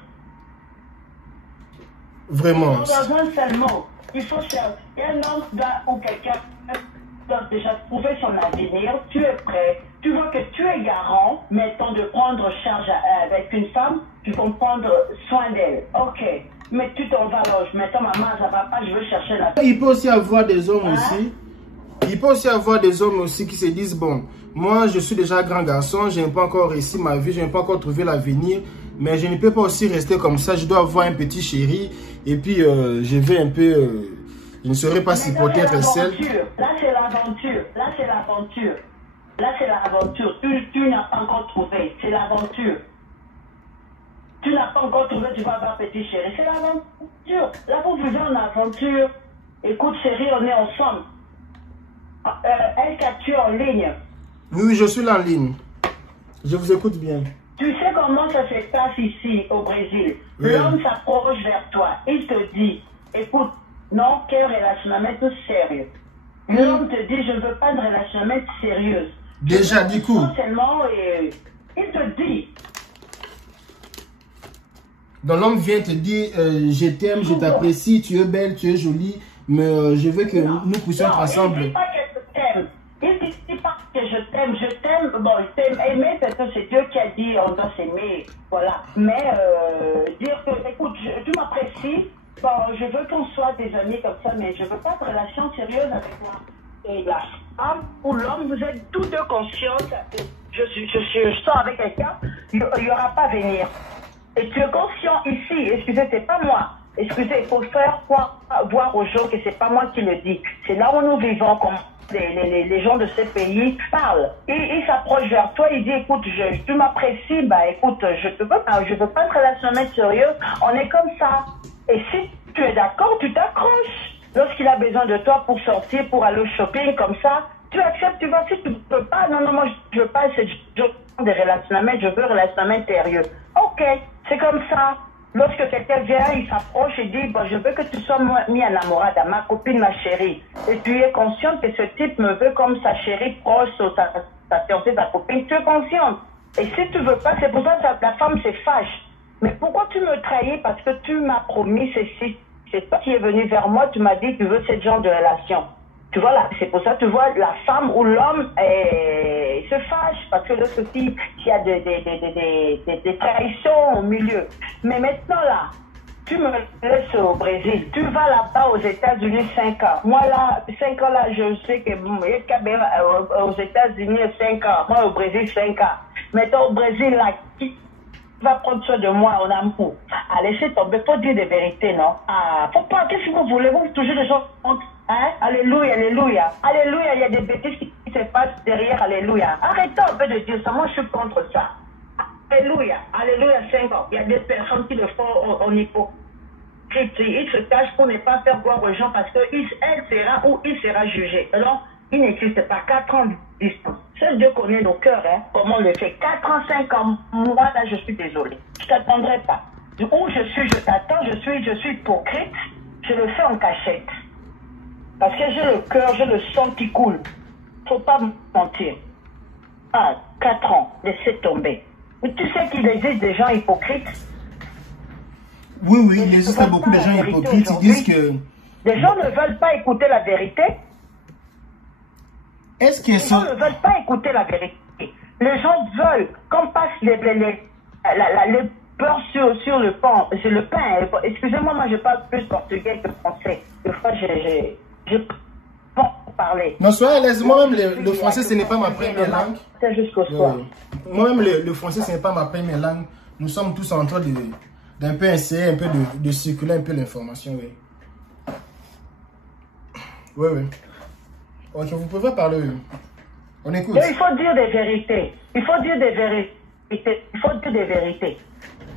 Vraiment. Dans un seul mot, il faut chercher. Un homme ou quelqu'un doit déjà trouver son avenir. Tu es prêt. Tu vois que tu es garant, mettons, de prendre charge avec une femme. Tu peux prendre soin d'elle. Ok. Mais tu t'en vas là, mettons maman, ça va pas, je veux chercher la... Il peut aussi avoir des hommes aussi. Il peut aussi avoir des hommes aussi qui se disent, bon, moi je suis déjà grand garçon, je n'ai pas encore réussi ma vie, je n'ai pas encore trouvé l'avenir, mais je ne peux pas aussi rester comme ça, je dois avoir un petit chéri, et puis je vais un peu, je ne serai pas supporter être seul. Là c'est l'aventure, là c'est l'aventure, là c'est l'aventure, tu n'as pas encore trouvé, c'est l'aventure. Tu n'as pas encore trouvé, tu vas avoir petit chéri. C'est l'aventure. Là, vous vivez en aventure. Écoute, chérie, on est ensemble. Elle tu es en ligne. Oui, je suis là en ligne. Je vous écoute bien. Tu sais comment ça se passe ici au Brésil? Oui. L'homme s'approche vers toi. Il te dit, écoute, non, quel relationnement sérieux. L'homme te dit, je ne veux pas de relationnement sérieux. Déjà, du coup. Seulement, il te dit. Donc l'homme vient te dire, je t'aime, je t'apprécie, tu es belle, tu es jolie, mais je veux que nous puissions être ensemble. Il ne dit pas que je t'aime. Il ne dit pas que je t'aime. Je t'aime. Bon, je t'aime. Aimer, c'est Dieu qui a dit on doit s'aimer. Voilà. Mais dire que, écoute, tu m'apprécies. Bon, je veux qu'on soit des amis comme ça, mais je ne veux pas de relation sérieuse avec moi. Et la femme ou l'homme, vous êtes tous deux conscients. Je sors avec quelqu'un, il n'y aura pas à venir. Et tu es conscient ici, excusez, c'est pas moi. Excusez, il faut faire voir aux gens que c'est pas moi qui le dis. C'est là où nous vivons, comme les gens de ces pays parlent. Il s'approche vers toi, il dit, écoute, tu m'apprécies, bah écoute, je veux pas de relation sérieuse, on est comme ça. Et si tu es d'accord, tu t'accroches. Lorsqu'il a besoin de toi pour sortir, pour aller au shopping, comme ça, tu acceptes, tu vas, si tu ne peux pas, non, moi je veux pas ce genre de relationnement, je veux un relationnement sérieux. Ok, c'est comme ça. Lorsque quelqu'un vient, il s'approche et dit, bon, je veux que tu sois mis à enamorada, ma copine, ma chérie. Et tu es consciente que ce type me veut comme sa chérie proche, ou ta fiancée, ta copine, tu es consciente. Et si tu veux pas, c'est pour ça que la femme se fâche. Mais pourquoi tu me trahis? Parce que tu m'as promis ceci. C'est toi qui es venu vers moi, tu m'as dit que tu veux ce genre de relation. Tu vois là, c'est pour ça que tu vois la femme ou l'homme se fâche parce que là aussi il y a des trahisons au milieu. Mais maintenant là, tu me laisses au Brésil, tu vas là-bas aux États-Unis 5 ans. Moi là, 5 ans là, je sais que aux États-Unis 5 ans, moi au Brésil 5 ans. Maintenant au Brésil là, qui va prendre soin de moi en amour? À laisser tomber, faut dire des vérités, non? Ah, faut pas, qu'est-ce que vous voulez? Vous toujours des gens hein? Alléluia, alléluia. Alléluia, il y a des bêtises qui se passent derrière, alléluia. Arrêtons un peu de dire ça, moi je suis contre ça. Alléluia, alléluia, 5 ans. Il y a des personnes qui le font en hypocrite. Ils se cachent pour ne pas faire voir aux gens parce qu'elle sera ou il sera jugé. Alors, il n'existe pas 4 ans de distance. Seul Dieu connaît nos cœurs, hein, comment on le fait. 4 ans, 5 ans, moi là je suis désolé. Je ne t'attendrai pas. Où je suis, je t'attends, je suis hypocrite, je le fais en cachette. Parce que j'ai le cœur, j'ai le sang qui coule. Faut pas me mentir. 4 ans, laissez tomber. Mais tu sais qu'il existe des gens hypocrites? Oui, il existe beaucoup de gens hypocrites qui disent que... Les gens ne veulent pas écouter la vérité. Est-ce qu'ils Les gens ne veulent pas écouter la vérité. Les gens veulent qu'on passe le beurre sur le pain. C'est le pain. Excusez-moi, moi je parle plus portugais que français. Des fois, je peux parler. Non, soit laisse-moi même le français, ce n'est pas ma première langue. C'est jusqu'au soir. Moi-même, le français, ce n'est pas ma première langue. Nous sommes tous en train d'un peu essayer, un peu de circuler un peu l'information, oui. Oui. Ok, vous pouvez parler. On écoute. Mais il faut dire des vérités. Il faut dire des vérités.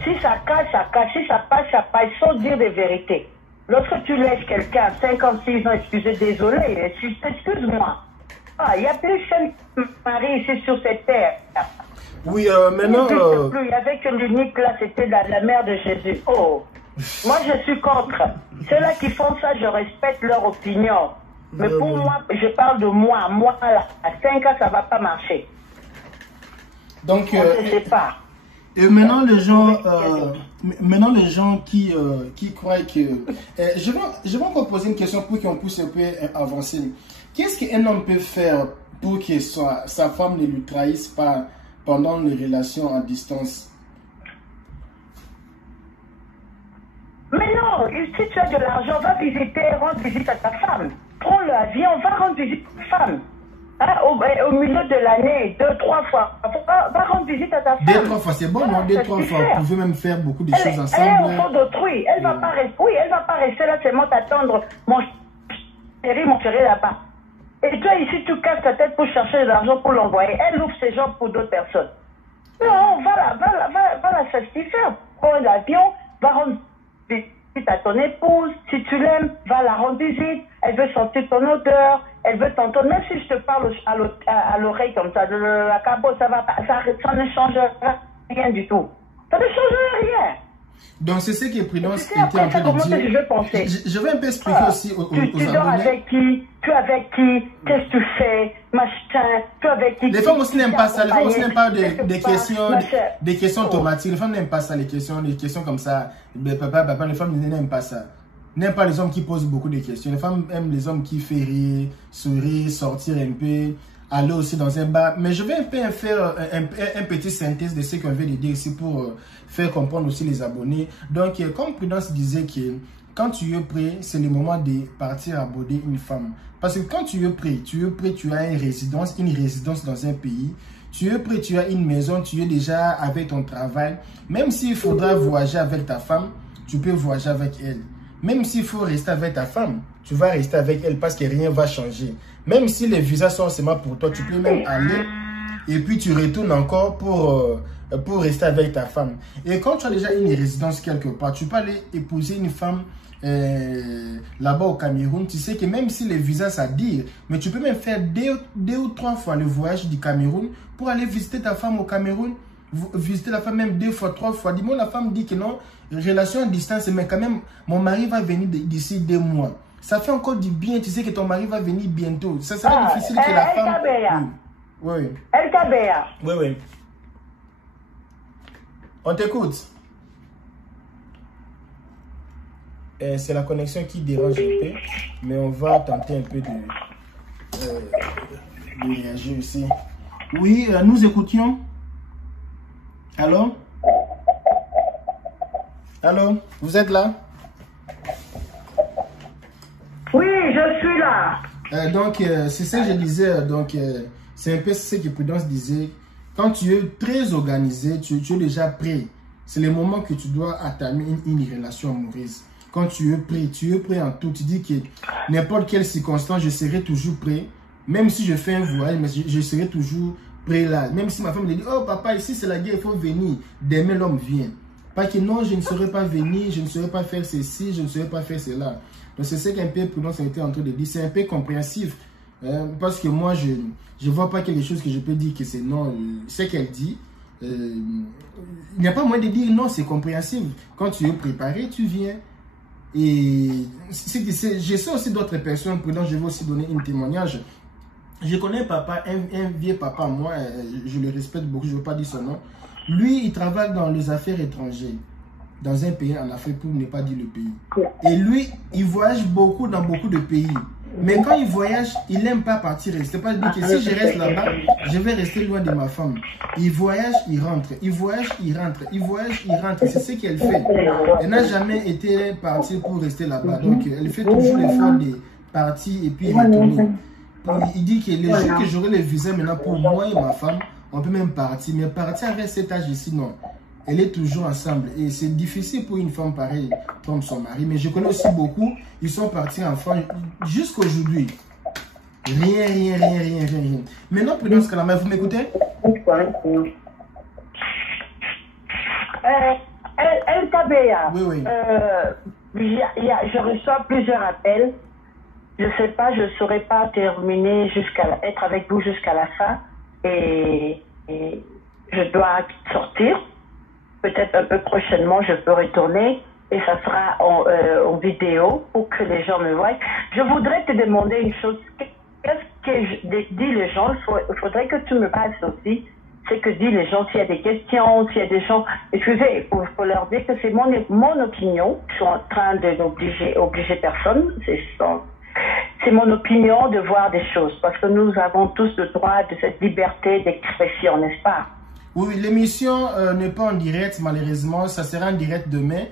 Si ça casse, ça casse. Si ça passe, ça passe. Il faut dire des vérités. Lorsque tu laisses quelqu'un à 56 ans, excusez, désolé, excuse-moi. Il n'y a plus Sainte-Marie ici sur cette terre. Oui, maintenant... Il n'y avait que l'unique là, c'était la mère de Jésus. Oh, moi je suis contre. Ceux-là qui font ça, je respecte leur opinion. Mais pour moi, je parle de moi. Moi, là, à 5 ans, ça ne va pas marcher. Donc, on ne sait pas. Et maintenant, les gens qui croient que... je vais encore poser une question pour qu'on puisse un peu avancer. Qu'est-ce qu'un homme peut faire pour que sa femme ne lui trahisse pas pendant les relations à distance? Mais non, si tu as de l'argent, va visiter, rendre visite à ta femme. Prends l'avion, va rendre visite à ta femme. Hein, au milieu de l'année, 2-3 fois. Va rendre visite à ta femme. 2-3 fois, c'est bon, non? 2-3 fois, vous pouvez même faire beaucoup de choses ensemble. Elle est au fond d'autrui. Elle va pas rester. Oui, elle va pas rester là seulement t'attendre. Mon chéri là-bas. Et toi, ici, tu casses ta tête pour chercher de l'argent pour l'envoyer. Elle ouvre ses jambes pour d'autres personnes. Non, va la satisfaire. Prends l'avion, va rendre visite à ton épouse. Si tu l'aimes, va la rendre visite. Elle veut sentir ton odeur. elle veut t'entendre. Même si je te parle à l'oreille comme ça, la cabo, ça ne change rien du tout. Ça ne change rien. Donc c'est ce que Prudence était en train de dire. Je vais un peu expliquer aussi aux abonnés. Tu dors avec qui? Tu es avec qui? Qu'est-ce que tu fais? Machin. Tu es avec qui? Les femmes aussi n'aiment pas ça. Les femmes aussi n'aiment pas des questions automatiques. Les femmes n'aiment pas ça, les questions comme ça. Papa, les femmes n'aiment pas ça. N'aiment pas les hommes qui posent beaucoup de questions. Les femmes aiment les hommes qui font rire, sourire, sortir un peu, aller aussi dans un bar. Mais je vais un peu faire un petit synthèse de ce qu'on veut dire ici pour faire comprendre aussi les abonnés. Donc, comme Prudence disait que quand tu es prêt, c'est le moment de partir aborder une femme. Parce que quand tu es prêt, tu as une résidence dans un pays. Tu es prêt, tu as une maison, tu es déjà avec ton travail. Même s'il faudra voyager avec ta femme, tu peux voyager avec elle. Même s'il faut rester avec ta femme, tu vas rester avec elle parce que rien ne va changer. Même si les visas sont seulement pour toi, tu peux même aller et puis tu retournes encore pour rester avec ta femme. Et quand tu as déjà une résidence quelque part, tu peux aller épouser une femme là-bas au Cameroun. Tu sais que même si les visas ça dure, mais tu peux même faire deux ou trois fois le voyage du Cameroun pour aller visiter ta femme au Cameroun. Visiter la femme même 2 fois, 3 fois. Dis-moi, la femme dit que non, relation à distance, mais quand même, mon mari va venir d'ici 2 mois. Ça fait encore du bien, tu sais que ton mari va venir bientôt. Ça sera difficile que la femme... Oui. Oui. On t'écoute. C'est la connexion qui dérange un peu, mais on va tenter un peu de réagir aussi. Oui, nous écoutions. Allô? Allô? Vous êtes là? Oui, je suis là. Donc, c'est ce que je disais. Donc, c'est un peu ce que Prudence disait. Quand tu es très organisé, tu es déjà prêt. C'est le moment que tu dois attamer une relation amoureuse. Quand tu es prêt en tout. Tu dis que n'importe quelle circonstance, je serai toujours prêt. Même si je fais un voyage, mais je serai toujours prêt là. Même si ma femme me dit, oh papa, ici c'est la guerre, il faut venir. Demain l'homme vient. Pas que non, je ne saurais pas venir, je ne saurais pas faire ceci, je ne saurais pas faire cela. Donc c'est ce qu'un peu Prudence a été en train de dire. C'est un peu compréhensif. Parce que moi, je ne vois pas quelque chose que je peux dire que c'est non. Ce qu'elle dit, il n'y a pas moyen de dire non, c'est compréhensif. Quand tu es préparé, tu viens. Et je sais aussi d'autres personnes, Prudence, je vais aussi donner un témoignage. Je connais papa, un vieux papa, moi, je le respecte beaucoup, je ne veux pas dire son nom. Lui, il travaille dans les affaires étrangères, dans un pays en Afrique, pour ne pas dire le pays. Et lui, il voyage beaucoup dans beaucoup de pays. Mais quand il voyage, il n'aime pas partir. C'est pas dire que si je reste là-bas, je vais rester loin de ma femme. Il voyage, il rentre. Il voyage, il rentre. Il voyage, il rentre. C'est ce qu'elle fait. Elle n'a jamais été partie pour rester là-bas. Donc, elle fait toujours l'effort de partir et puis retourner. Il dit que les jours que j'aurai le visa maintenant pour moi et ma femme, on peut même partir. Mais partir avec cet âge ici, non. Elle est toujours ensemble. Et c'est difficile pour une femme pareille comme son mari. Mais je connais aussi beaucoup. Ils sont partis en France jusqu'à aujourd'hui. Rien. Maintenant, Prudence Kalama, vous m'écoutez? LKBA. Oui. Je reçois plusieurs appels. Je ne sais pas, je ne saurais pas terminer être avec vous jusqu'à la fin. Et je dois sortir. Peut-être un peu prochainement, je peux retourner et ça sera en vidéo pour que les gens me voient. Je voudrais te demander une chose. Qu'est-ce que dit les gens? Il faudrait que tu me passes aussi ce que disent les gens. S'il y a des questions, s'il y a des gens... Excusez, il faut leur dire que c'est mon opinion. Je suis en train de n'obliger personne. C'est mon opinion de voir des choses. Parce que nous avons tous le droit de cette liberté d'expression, n'est-ce pas? Oui, l'émission n'est pas en direct, malheureusement. Ça sera en direct demain.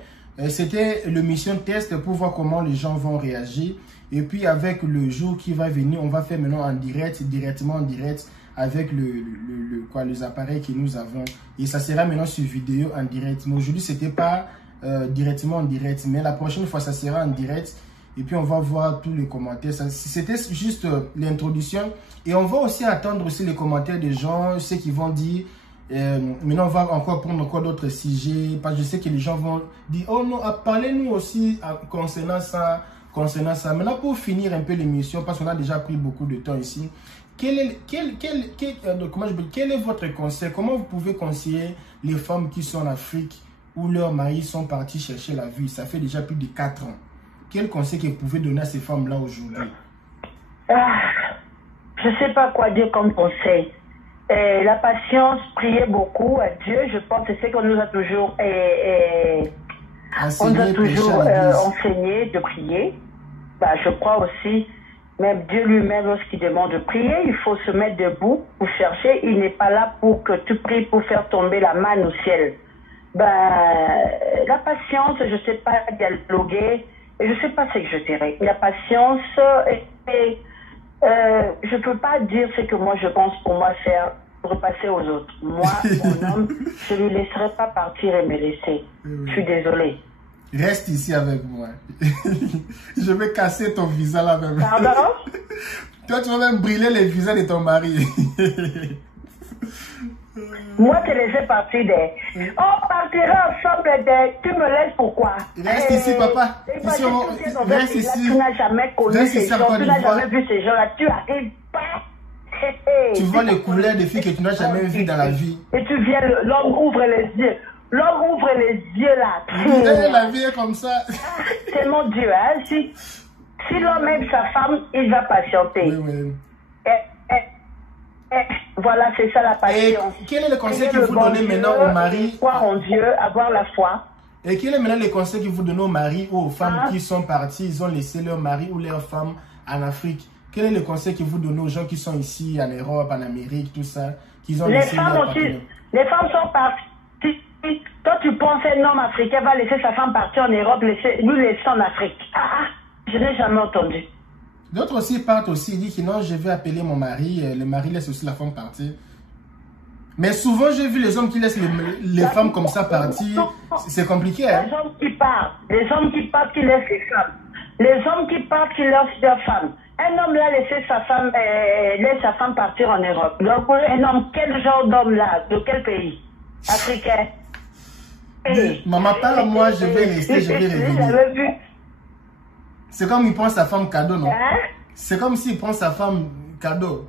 C'était l'émission test pour voir comment les gens vont réagir. Et puis, avec le jour qui va venir, on va faire maintenant en direct, directement en direct, avec les appareils que nous avons. Et ça sera maintenant sur vidéo en direct. Mais aujourd'hui, ce n'était pas directement en direct. Mais la prochaine fois, ça sera en direct. Et puis, on va voir tous les commentaires. C'était juste l'introduction. Et on va aussi attendre aussi les commentaires des gens, ceux qui vont dire... maintenant, on va encore prendre encore d'autres sujets. Parce que je sais que les gens vont dire, oh non, parlez-nous aussi concernant ça, concernant ça. Maintenant, pour finir un peu l'émission, parce qu'on a déjà pris beaucoup de temps ici, quel est votre conseil? Comment vous pouvez conseiller les femmes qui sont en Afrique où leurs maris sont partis chercher la vie? Ça fait déjà plus de 4 ans. Quel conseil que vous pouvez donner à ces femmes-là aujourd'hui? Je ne sais pas quoi dire comme conseil. La patience, prier beaucoup à Dieu, je pense que c'est ce qu'on nous a toujours, enseigné de prier. Bah, je crois aussi, même Dieu lui-même, lorsqu'il demande de prier, il faut se mettre debout pour chercher. Il n'est pas là pour que tu pries pour faire tomber la manne au ciel. La patience, je ne sais pas dialoguer, je ne sais pas ce que je dirais. La patience, je ne peux pas dire ce que moi je pense pour moi faire, repasser aux autres. Moi, mon homme, je ne lui laisserai pas partir et me laisser. Je suis désolée. Reste ici avec moi. Je vais casser ton visage là même. Pardon? Toi, tu vas même brûler les visages de ton mari. Moi, je laissais partir des... On partira ensemble des... Tu me laisses pourquoi? Reste ici, papa. Ici, reste ici. Tu n'as jamais connu ces gens, tu n'as jamais vu ces gens-là. Tu arrives pas. Tu vois les couleurs de filles que tu n'as jamais vues dans la vie. Et tu viens, l'homme ouvre les yeux. L'homme ouvre les yeux là. La vie est comme ça. C'est mon Dieu, hein. Si l'homme aime sa femme, il va patienter. Oui, oui. Voilà, c'est ça la patience. Et quel est le conseil que vous donnez maintenant aux maris? Croire en Dieu, avoir la foi. Et quel est maintenant le conseil que vous donnez aux maris ou aux femmes qui sont parties, ils ont laissé leur mari ou leur femme en Afrique? Quel est le conseil que vous donnez aux gens qui sont ici en Europe, en Amérique, tout ça, qu'ils ont laissé leur partenaire? Les femmes sont parties. Toi, tu penses qu'un homme africain va laisser sa femme partir en Europe, nous laisser en Afrique. Je n'ai jamais entendu. D'autres aussi partent aussi, ils disent que non, je vais appeler mon mari, le mari laisse aussi la femme partir. Mais souvent, j'ai vu les hommes qui laissent les femmes comme ça partir. C'est compliqué, hein? Les hommes qui partent, qui laissent les femmes. Les hommes qui partent, qui laissent leurs femmes. Un homme là laisse sa femme partir en Europe. Donc, un homme, quel genre d'homme là? De quel pays? Africain. Maman, parle à moi, je vais rester, je vais revenir. C'est comme il prend sa femme cadeau, non? C'est comme s'il prend sa femme cadeau.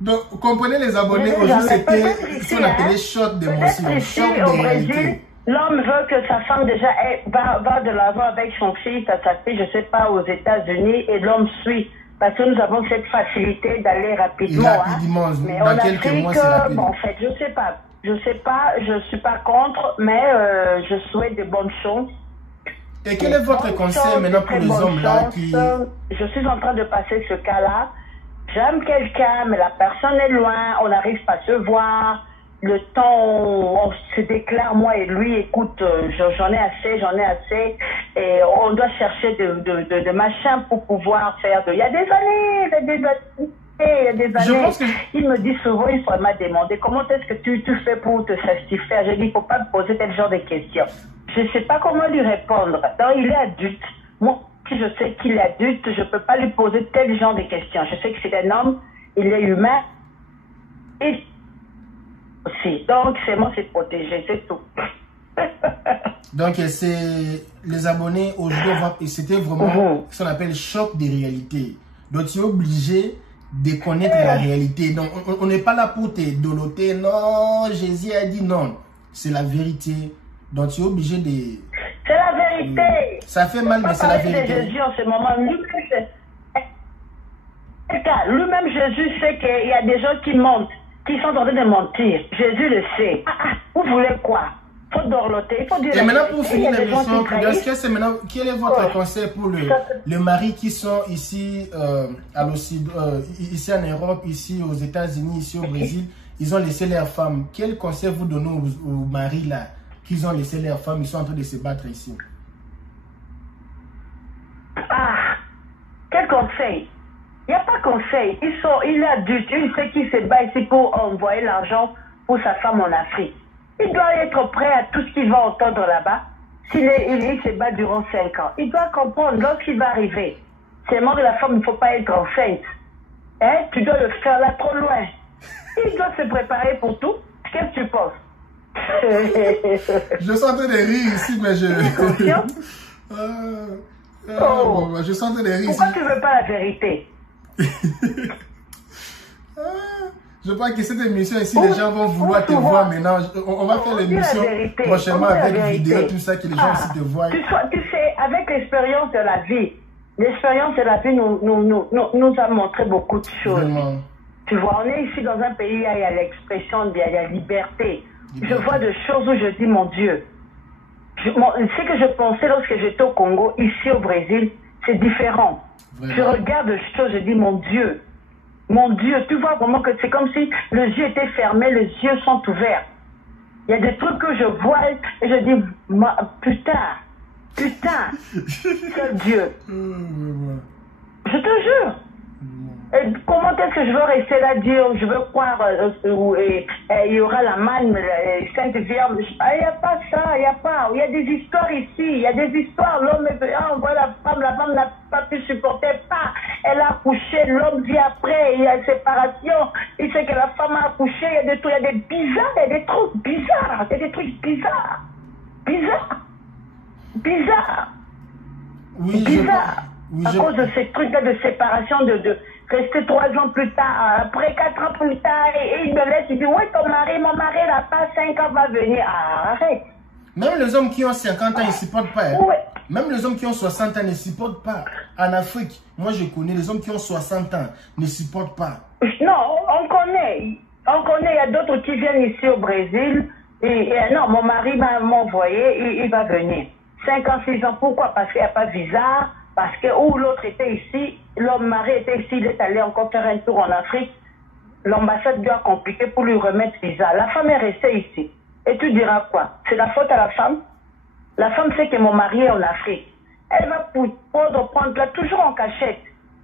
Donc, comprenez les abonnés, aujourd'hui c'était ce qu'on appelait choc d'émotion, choc de réalité. L'homme veut que sa femme déjà va de l'avant avec son fils, sa fille, je ne sais pas, aux États-Unis, et l'homme suit. Parce que nous avons cette facilité d'aller rapidement. Rapidement, mais dans quelques mois, c'est rapide. Bon, en fait, je ne sais pas, je ne suis pas contre, mais je souhaite de bonnes choses. Et quel est votre conseil maintenant pour les hommes là qui... Je suis en train de passer ce cas-là. J'aime quelqu'un, mais la personne est loin, on n'arrive pas à se voir. Le temps, on se déclare, moi et lui, écoute, j'en ai assez, et on doit chercher de machin pour pouvoir faire de... Il y a des années, il me dit souvent, il m'a demandé, comment est-ce que tu fais pour te satisfaire? Je dis, il ne faut pas me poser tel genre de questions. Je ne sais pas comment lui répondre. Donc, il est adulte. Moi, si je sais qu'il est adulte, je ne peux pas lui poser tel genre de questions. Je sais que c'est un homme, il est humain, et aussi. Donc, c'est moi, c'est protégé, c'est tout. Donc, c'est les abonnés aujourd'hui, c'était vraiment ce qu'on appelle choc des réalités. Donc, tu es obligé de connaître la réalité. Donc, on n'est pas là pour te doloter. Non, Jésus a dit non. C'est la vérité. Donc, tu es obligé de... C'est la vérité. Ça fait mal, mais c'est la vérité. Jésus en ce moment, lui-même, Jésus sait qu'il y a des gens qui mentent, qui sont en train de mentir. Jésus le sait. Vous voulez quoi? Il faut dorloter, il faut dire... Et maintenant, pour finir l'émission, quel est votre conseil pour le mari qui sont ici, ici en Europe, ici aux États-Unis, ici au Brésil, ils ont laissé leurs femmes. Quel conseil vous donnez aux maris là, qu'ils ont laissé leurs femmes, ils sont en train de se battre ici? Quel conseil? Il n'y a pas de conseil. Il est adulte, il sait qu'il se bat ici pour envoyer l'argent pour sa femme en Afrique. Il doit être prêt à tout ce qu'il va entendre là-bas. Il se bat durant 5 ans. Il doit comprendre lorsqu'il va arriver. C'est mort de la femme, il ne faut pas être enceinte. Hein? Tu dois le faire là trop loin. Il doit se préparer pour tout. Qu'est-ce que tu penses? Je suis en train de rire ici, mais je... Oh. Bon, je sens des risques. Pourquoi tu veux pas la vérité? Je crois que cette émission ici, les gens vont vouloir te voir maintenant. On va faire l'émission prochainement avec vidéo, tout ça, que les gens aussi te voient. Tu sais, avec l'expérience de la vie, nous a montré beaucoup de choses. Vraiment. Tu vois, on est ici dans un pays où il y a l'expression, il y a la liberté. Je vois des choses où je dis, mon Dieu, ce que je pensais lorsque j'étais au Congo, ici au Brésil, c'est différent. Vraiment. Je regarde des choses, je dis, mon Dieu, tu vois vraiment que c'est comme si les yeux étaient fermés, les yeux sont ouverts. Il y a des trucs que je vois et je dis, putain, c'est Dieu. Je te jure. Et comment est-ce que je veux rester là, dire, je veux croire, il y aura la manne, Sainte Vierge. Il n'y a pas ça, il n'y a pas. Il y a des histoires ici, il y a des histoires. L'homme, on voit la femme n'a pas pu supporter pas. Elle a accouché, l'homme vit après, il y a séparation. Il sait que la femme a accouché, il y a des trucs, il y a des bizarres, il y a des trucs bizarres, il y a des trucs bizarres. Oui, bizarre. À cause de ces trucs-là de séparation, de rester 3 ans plus tard, après 4 ans plus tard, et il me laisse, il dit, ouais, mon mari n'a pas 5 ans, va venir. Ah, arrête. Même les hommes qui ont 50 ans, ils ne supportent pas. Hein. Ouais. Même les hommes qui ont 60 ans ne supportent pas. En Afrique, moi je connais les hommes qui ont 60 ans ne supportent pas. Non, on connaît, il y a d'autres qui viennent ici au Brésil, et non, mon mari m'a envoyé, il va venir. 5 ans, 6 ans, pourquoi? Parce qu'il n'y a pas de visa. Parce que où l'autre était ici, l'homme mari était ici, il est allé encore faire un tour en Afrique. L'ambassade lui a compliqué pour lui remettre visa. La femme est restée ici. Et tu diras quoi? C'est la faute à la femme? La femme sait que mon mari est en Afrique. Elle va prendre là toujours en cachette.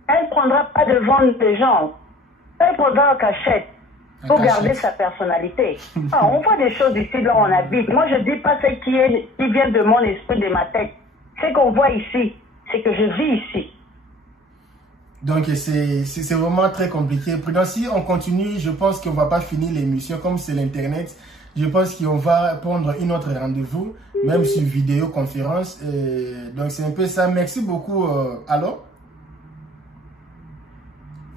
Elle ne prendra pas devant les gens. Elle prendra en cachette pour garder sa personnalité. On voit des choses ici là où on habite. Moi je ne dis pas ce qui vient de mon esprit, de ma tête. Ce qu'on voit ici, c'est que je vis ici. Donc c'est vraiment très compliqué. Prudent, si on continue, je pense qu'on ne va pas finir l'émission comme c'est l'internet. Je pense qu'on va prendre une autre rendez-vous, même sur vidéoconférence. Donc c'est un peu ça. Merci beaucoup. Allô?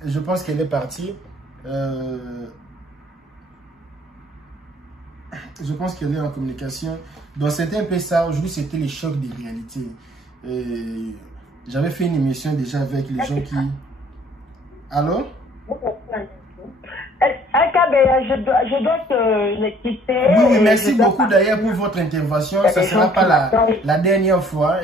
Je pense qu'elle est partie. Je pense qu'elle est en communication. Donc c'était un peu ça. Aujourd'hui c'était les chocs des réalités. J'avais fait une émission déjà avec les gens qui... Allô? Je dois te quitter. Oui, merci beaucoup d'ailleurs pour votre intervention. Ça ne sera pas la dernière fois.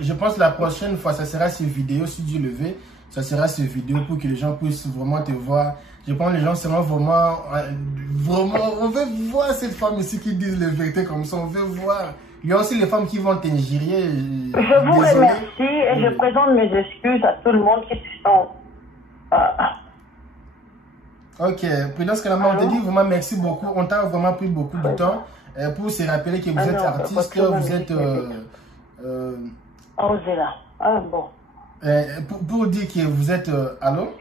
Je pense que la prochaine fois, ça sera sur vidéo, sur du lever. Ça sera sur vidéo pour que les gens puissent vraiment te voir. Je pense que les gens seront vraiment... on veut voir cette femme ici qui dit la vérité comme ça. On veut voir... Il y a aussi les femmes qui vont t'injurier. Je vous remercie et je présente mes excuses à tout le monde qui sont... Ok, Prudence Kalama, on te dit vraiment merci beaucoup. On t'a vraiment pris beaucoup de temps pour se rappeler que vous êtes artiste, vous êtes... bon. Pour dire que vous êtes... allô?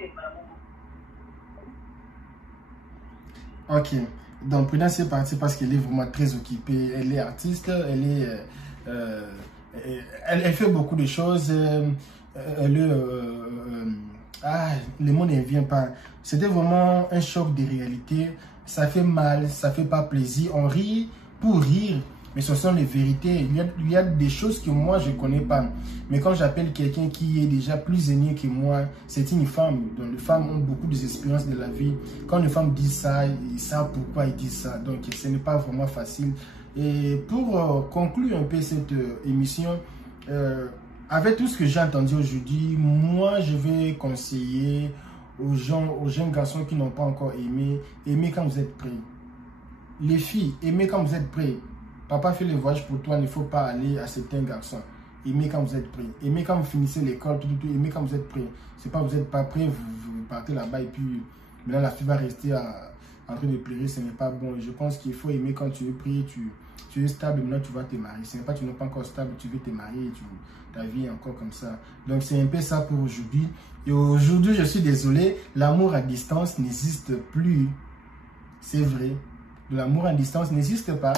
Ok. Donc Prudence est partie parce qu'elle est vraiment très occupée. Elle est artiste, elle fait beaucoup de choses. Le mot ne vient pas. C'était vraiment un choc de réalité. Ça fait mal, ça fait pas plaisir. On rit pour rire, mais ce sont les vérités. Il y a des choses que moi je connais pas. Mais quand j'appelle quelqu'un qui est déjà plus aîné que moi, c'est une femme. Donc les femmes ont beaucoup d'expériences de la vie. Quand une femme dit ça, ils savent pourquoi ils disent ça. Donc ce n'est pas vraiment facile. Et pour conclure un peu cette émission, avec tout ce que j'ai entendu aujourd'hui, moi je vais conseiller aux jeunes garçons qui n'ont pas encore aimé, aimez quand vous êtes prêts. Les filles, aimez quand vous êtes prêts. Papa fait le voyage pour toi, il ne faut pas aller à certains garçons. Aimez quand vous êtes prêts. Aimez quand vous finissez l'école, aimez quand vous êtes prêts. C'est pas vous n'êtes pas prêts, vous partez là-bas et puis maintenant la fille va rester en train de pleurer, ce n'est pas bon. Je pense qu'il faut aimer quand tu es prêt, tu es stable, maintenant tu vas te marier. Ce n'est pas que tu n'es pas encore stable, tu veux te marier, ta vie est encore comme ça. Donc c'est un peu ça pour aujourd'hui. Et aujourd'hui, je suis désolé, l'amour à distance n'existe plus. C'est vrai. L'amour à distance n'existe pas.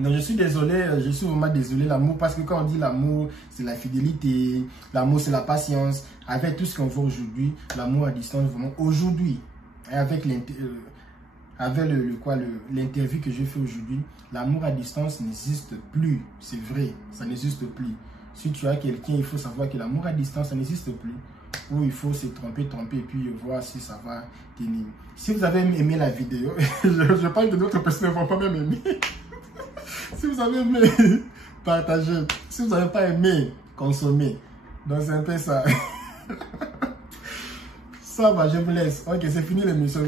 Donc je suis désolé, je suis vraiment désolé. L'amour, parce que quand on dit l'amour, c'est la fidélité, l'amour c'est la patience. Avec tout ce qu'on voit aujourd'hui, l'amour à distance, vraiment aujourd'hui, avec l'interview que je fais aujourd'hui, l'amour à distance n'existe plus. C'est vrai, ça n'existe plus. Si tu as quelqu'un, il faut savoir que l'amour à distance, ça n'existe plus. Ou il faut se tromper, et puis voir si ça va tenir. Si vous avez aimé la vidéo, je parle que d'autres personnes ne vont pas même aimer. Si vous avez aimé, partagez. Si vous n'avez pas aimé, consommez. Donc c'est un peu ça. Ça va, je vous laisse. Ok, c'est fini l'émission.